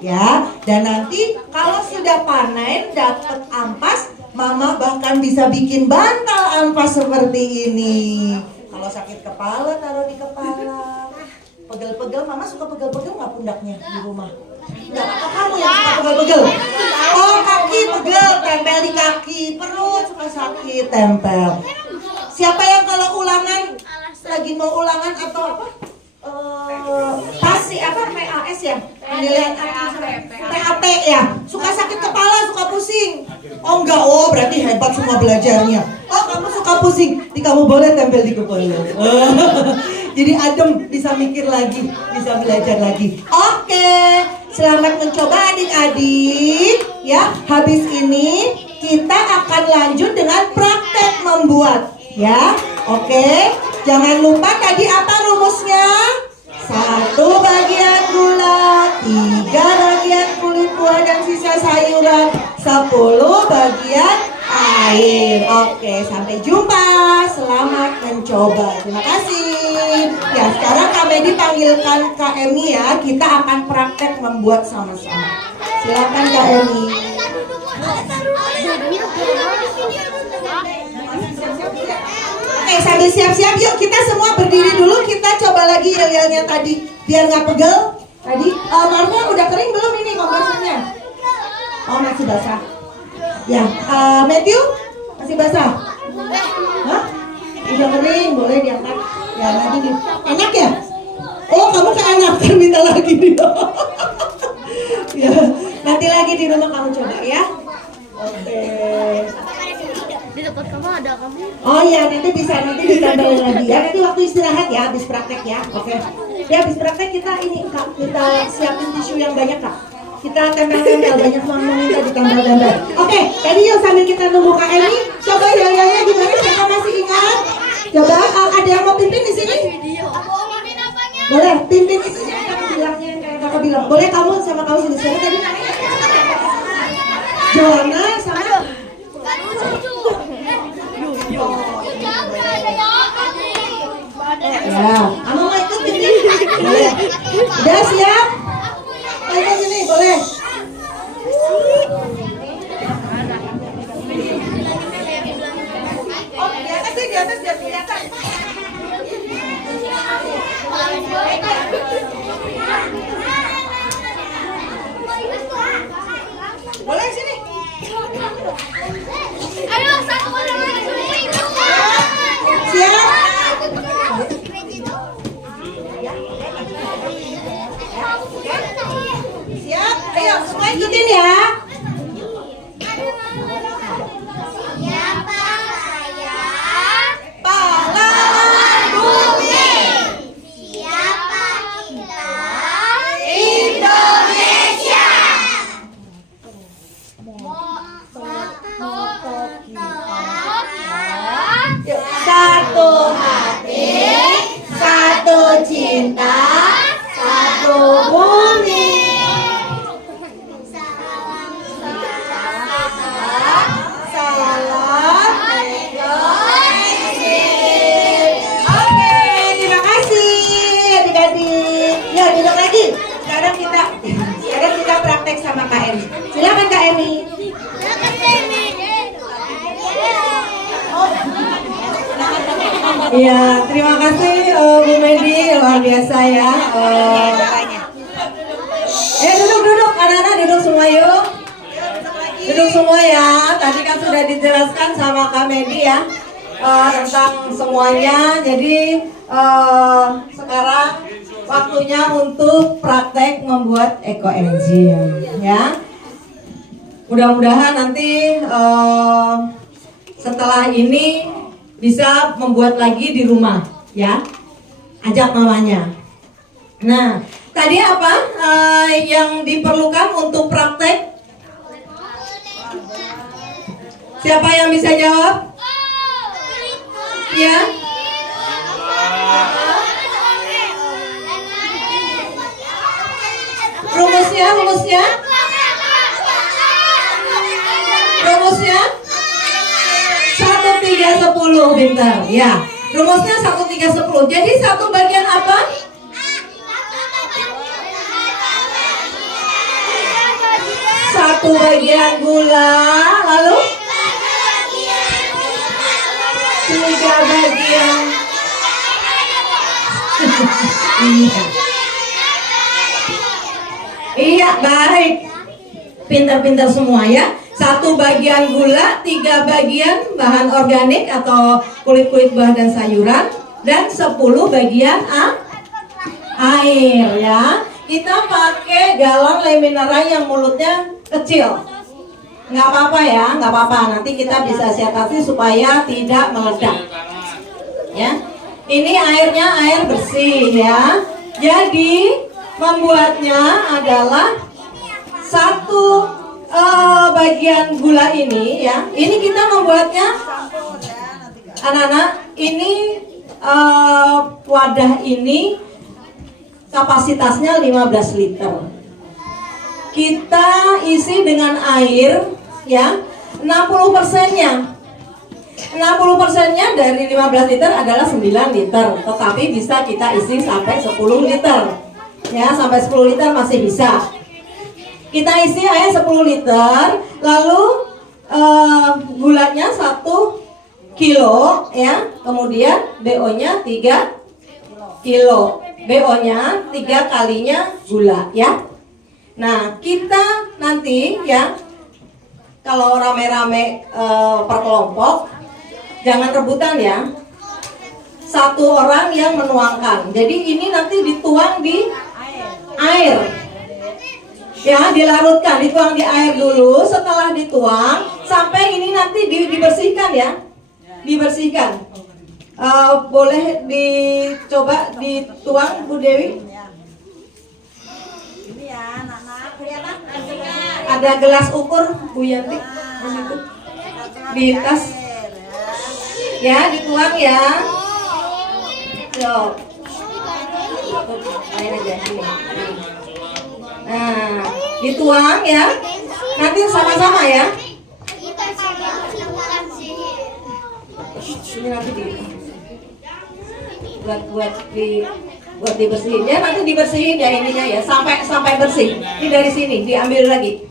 Ya. Dan nanti kalau sudah panen dapat ampas, mama bahkan bisa bikin bantal ampas seperti ini. Kalau sakit kepala taruh di kepala. Pegel-pegel, mama suka pegel-pegel nggak pundaknya di rumah? Nggak, apa kamu yang suka pegel-pegel? Oh, kaki pegel, tempel di kaki, perut suka sakit, tempel. Siapa yang kalau ulangan, lagi mau ulangan atau apa? PAS apa? PAS ya? Penilaian PAT ya? Suka sakit kepala, suka pusing? Oh enggak, oh berarti hebat semua belajarnya. Oh kamu suka pusing, kamu boleh tempel di kepala. Jadi adem, bisa mikir lagi, bisa belajar lagi. Oke, selamat mencoba adik-adik. Ya, habis ini kita akan lanjut dengan praktek membuat. Ya, oke. Jangan lupa tadi apa rumusnya? 1 bagian gula, 3 bagian kulit buah dan sisa 10 bagian air. Oke, sampai jumpa. Selamat mencoba. Terima kasih. Ya, sekarang Kak Medi panggilkan Kak Emi ya. Kita akan praktek membuat sama-sama. Silakan Kak Emi. Oke, sambil siap-siap yuk kita semua berdiri dulu. Kita coba lagi yel-yelnya tadi biar nggak pegel. Tadi Marva udah kering belum ini kompresnya? Oh, masih basah. Ya, Matthew masih basah. Hah? Udah kering, boleh diangkat. Ya, nanti di. Enak ya? Oh, kamu keenakan minta lagi dia. Ya, nanti lagi di rumah kamu coba ya. Oke. Di dekat kamu ada kamu. Oh iya, nanti ditambahin lagi ya. Nanti waktu istirahat ya, habis praktek ya. Oke. Ya, habis praktek kita ini Kak, kita siapin tisu yang banyak Kak. Kita tempel-tempel, banyak yang minta ditempel-tempel. Oke, tadi yuk sambil kita nunggu Kak Emi, coba yel-yelnya gimana? Siapa masih ingat? Coba ada yang mau pimpin di sini? Boleh, pimpin itu siapa kakak bilangnya yang kayak kakak bilang. Boleh kamu sama kamu sini siapa tadi namanya? Joanna sama ya, kamu mau ikut pimpin? Boleh. Udah siap? Ayo sini, boleh. Oh, di atas deh, di atas biar kelihatan. Boleh sini. Ayo, satu orang lagi. Siap? Siap? Ayo, semua ikutin ya. Siapa saya? Pahlawan bumi. Siapa kita? Indonesia. Yuk, satu hati, satu cinta, satu bumi. Salam Indonesia. Oke, terima kasih adik-adik. Ya, duduk lagi. Sekarang kita praktek sama Kak Emi. Silakan Kak Emi. Iya, terima kasih Bu Medi, luar biasa ya. Duduk, anak-anak duduk semua yuk. Duduk semua ya. Tadi kan sudah dijelaskan sama Kak Medi ya tentang semuanya. Jadi sekarang waktunya untuk praktek membuat ekoenzim ya. Mudah-mudahan nanti setelah ini bisa membuat lagi di rumah ya. Ajak mamanya. Nah, tadi apa yang diperlukan untuk praktek? Siapa yang bisa jawab? Ya. Rumusnya? Rumusnya 1, 3, 10, pintar. Ya, rumusnya 1, 3, 10. Jadi satu bagian apa? Satu bagian gula, lalu 3 bagian. Iya, baik. Pintar-pintar semua ya. 1 bagian gula, 3 bagian bahan organik atau kulit-kulit buah dan sayuran, dan 10 bagian air ya. Kita pakai galon Le Minerai yang mulutnya kecil. Nggak apa-apa ya, nggak apa-apa. Nanti kita bisa siasati supaya tidak meledak. Ya, ini airnya air bersih ya. Jadi membuatnya adalah 1 bagian gula ini ya. Ini kita membuatnya anak-anak. Ini wadah ini kapasitasnya 15 liter. Kita isi dengan air ya. 60%-nya 60%-nya dari 15 liter adalah 9 liter, tetapi bisa kita isi sampai 10 liter. Ya, sampai 10 liter masih bisa. Kita isi air 10 liter, lalu gulanya 1 kilo ya. Kemudian BO-nya 3 kilo. BO-nya 3 kalinya gula ya. Nah, kita nanti ya kalau rame-rame per kelompok jangan rebutan ya. Satu orang yang menuangkan. Jadi ini nanti dituang di air. Ya, dilarutkan, dituang di air dulu. Setelah dituang, sampai ini nanti dibersihkan ya. Dibersihkan. Boleh dicoba dituang, Bu Dewi? Ini ya, anak-anak kelihatan. Ada gelas ukur, Bu Yanti, di tas. Ya, dituang ya. Yo. Air aja ini. Nah, dituang ya. Nanti sama-sama ya. Ini nanti buat dibersihin ya, nanti dibersihin ya ininya ya, sampai bersih. Ini dari sini diambil lagi.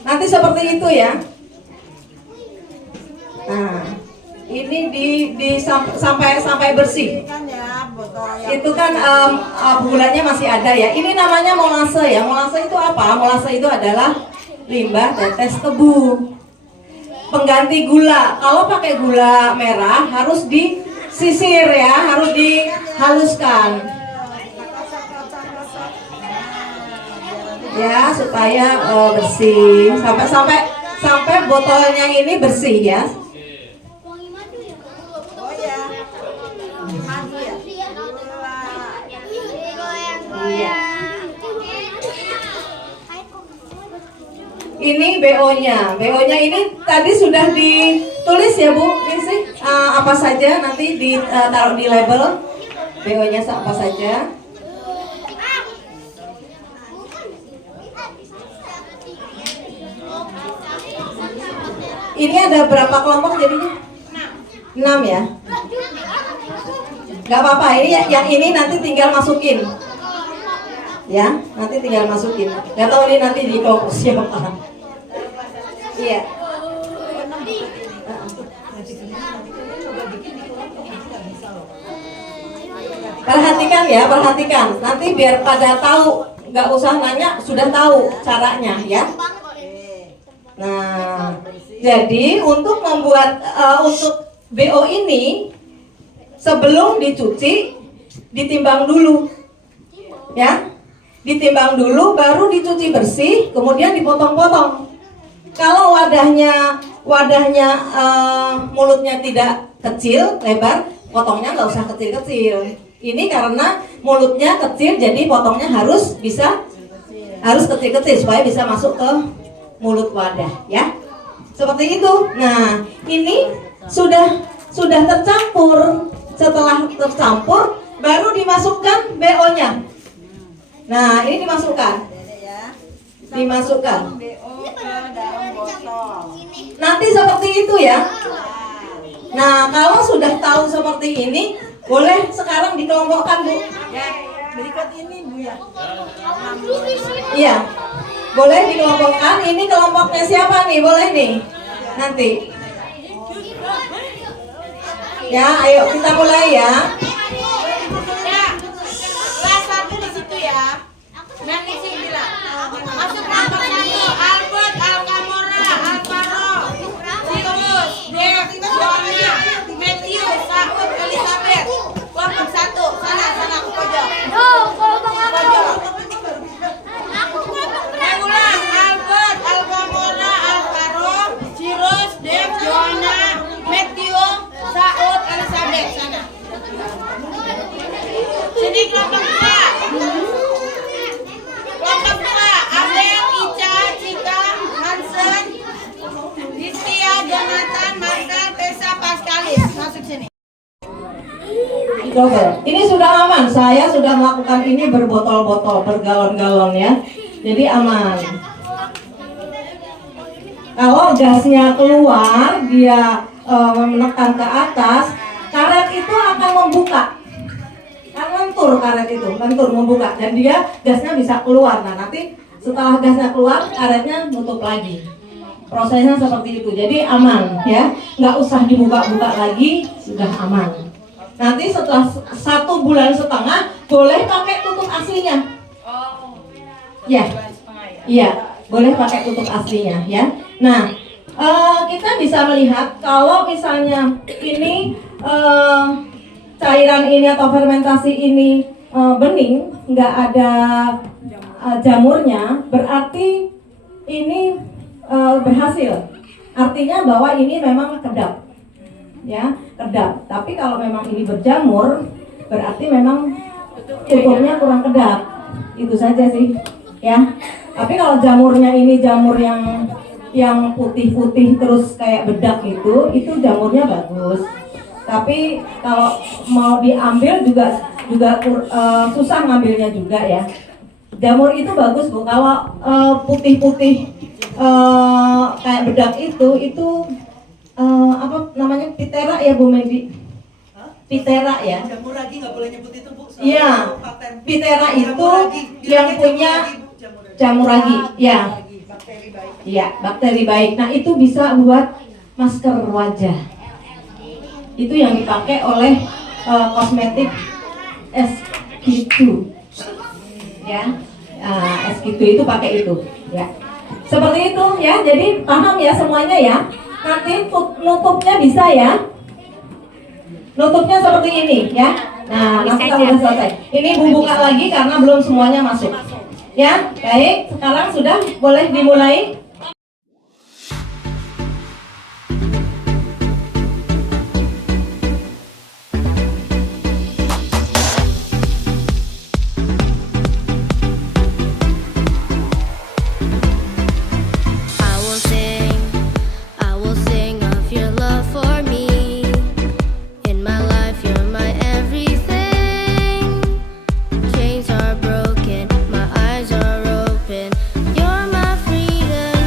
Nanti seperti itu ya. Nah, ini sampai bersih. Itu kan gulanya masih ada ya. Ini namanya molase ya. Molase itu apa? Molase itu adalah limbah tetes tebu, pengganti gula. Kalau pakai gula merah harus disisir ya, harus dihaluskan ya supaya bersih sampai botolnya ini bersih ya. Iya. Ini BO-nya. BO-nya ini tadi sudah ditulis ya Bu Desi, apa saja nanti ditaruh di label. BO-nya apa saja. Ini ada berapa kelompok jadinya? 6 ya. Gak apa-apa, ini yang ini nanti tinggal masukin. Ya, nanti tinggal masukin. Gak tahu ini nanti di kelompok siapa. Iya. Perhatikan ya, perhatikan. Nanti biar pada tahu, nggak usah nanya, sudah tahu caranya ya. Nah, jadi untuk membuat untuk BO ini sebelum dicuci ditimbang dulu, ya. Ditimbang dulu, baru dicuci bersih, kemudian dipotong-potong. Kalau wadahnya mulutnya tidak kecil, lebar, potongnya nggak usah kecil-kecil. Ini karena mulutnya kecil, jadi potongnya harus kecil-kecil supaya bisa masuk ke mulut wadah, ya. Seperti itu. Nah, ini sudah tercampur. Setelah tercampur, baru dimasukkan BO-nya. Nah, ini dimasukkan. Nanti seperti itu ya. Nah, kalau sudah tahu seperti ini, boleh sekarang dikelompokkan Bu. Berikut ini Bu ya. Iya, boleh dikelompokkan. Ini kelompoknya siapa nih? Boleh nih. Nanti. Ya, ayo kita mulai ya. Kelas 1 di situ ya. Nanti sih bilang. Masuk kelompok 1. Albert, Alkamora, Alvaro, Sirius, Dev, Joanna, Matthew, Saud, Elizabeth. Kelompok 1. Sana ke pojok. Pojok. Ulang. Albert, Alkamora, Alvaro, Sirius, Dev, Joanna, Matthew, Saud, Elizabeth. Sana. double. Ini sudah aman. Saya sudah melakukan ini berbotol-botol, bergalon-galon ya. Jadi aman. Kalau gasnya keluar, dia menekan ke atas, karet itu akan membuka. Kan lentur karet itu, lentur membuka dan dia gasnya bisa keluar. Nah, nanti setelah gasnya keluar, karetnya nutup lagi. Prosesnya seperti itu, jadi aman ya, nggak usah dibuka-buka lagi, sudah aman. Nanti setelah 1,5 bulan boleh pakai tutup aslinya. Ya, iya, boleh pakai tutup aslinya ya. Nah, kita bisa melihat kalau misalnya ini cairan ini atau fermentasi ini bening, nggak ada jamurnya, berarti ini berhasil. Artinya bahwa ini memang kedap, ya kedap. Tapi kalau memang ini berjamur, berarti memang tutupnya kurang kedap. Itu saja sih, ya. Tapi kalau jamurnya ini jamur yang putih-putih terus kayak bedak itu jamurnya bagus. Tapi kalau mau diambil juga susah ngambilnya juga ya. Jamur itu bagus Bu. Kalau putih-putih kayak bedak itu apa namanya, pitera ya Bu Medi? Pitera ya. Jamur ragi nggak boleh nyebut itu Bu. Iya. Pitera itu yang punya jamur ragi. Ya. Bakteri baik. Iya, bakteri baik. Nah, itu bisa buat masker wajah. Itu yang dipakai oleh kosmetik SK2. Ya. SK2 itu pakai itu, ya. Seperti itu ya. Jadi paham ya semuanya ya. Nanti nutupnya bisa ya. Nutupnya seperti ini ya. Nah, nanti kalau sudah selesai. Ini buka lagi karena belum semuanya masuk. Ya, baik. Sekarang sudah boleh dimulai. I will sing of your love for me. In my life, you're my everything. Chains are broken, my eyes are open. You're my freedom.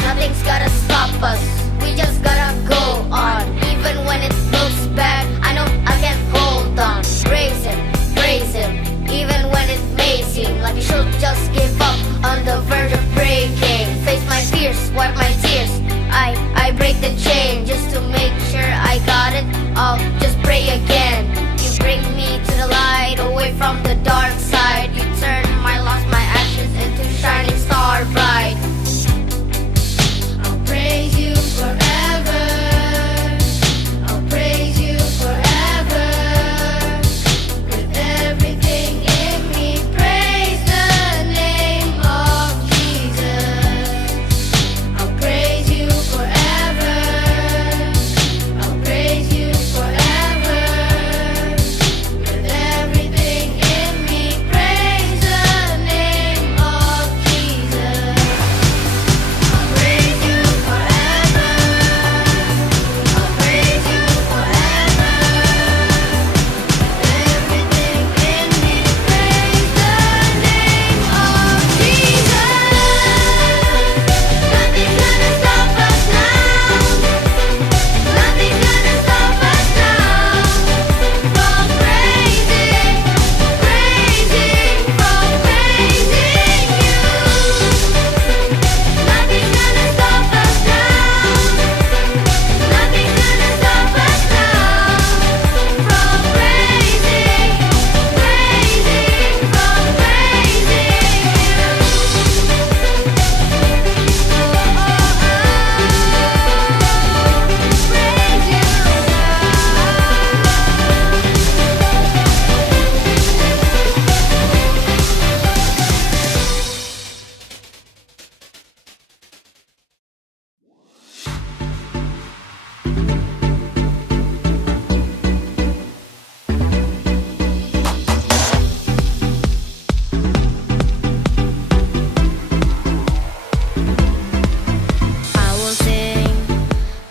Nothing's gotta stop us. We just gotta go on. Even when it looks bad, I know I can hold on. Praise him, even when it may seem like you should just give up on the verge of breaking. Face my fears, wipe my tears. I break the chain just to make sure I got it. I'll just pray again. You bring me to the light, away from the dark side. You turn my loss, my ashes into shining star bright. I'll praise you forever. I'll praise you forever. With everything in me, praise the name of Jesus. I'll praise you forever. I'll praise you forever. With everything in me, praise the name of Jesus. I'll praise you forever. I'll praise you forever. With everything in me, praise the name of Jesus. Nothing's gonna stop us now. Nothing's gonna stop us now from praising, from praising you. Nothing's gonna stop us now. Nothing's gonna stop us now from praising, from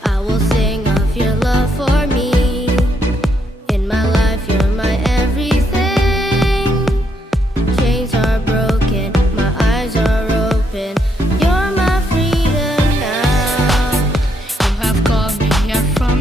I will sing of your love for me. In my life, you're my everything. Chains are broken, my eyes are open. You're my freedom now. You have called me here from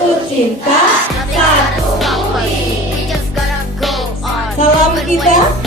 satu cinta, satu We just gotta go on. salam kita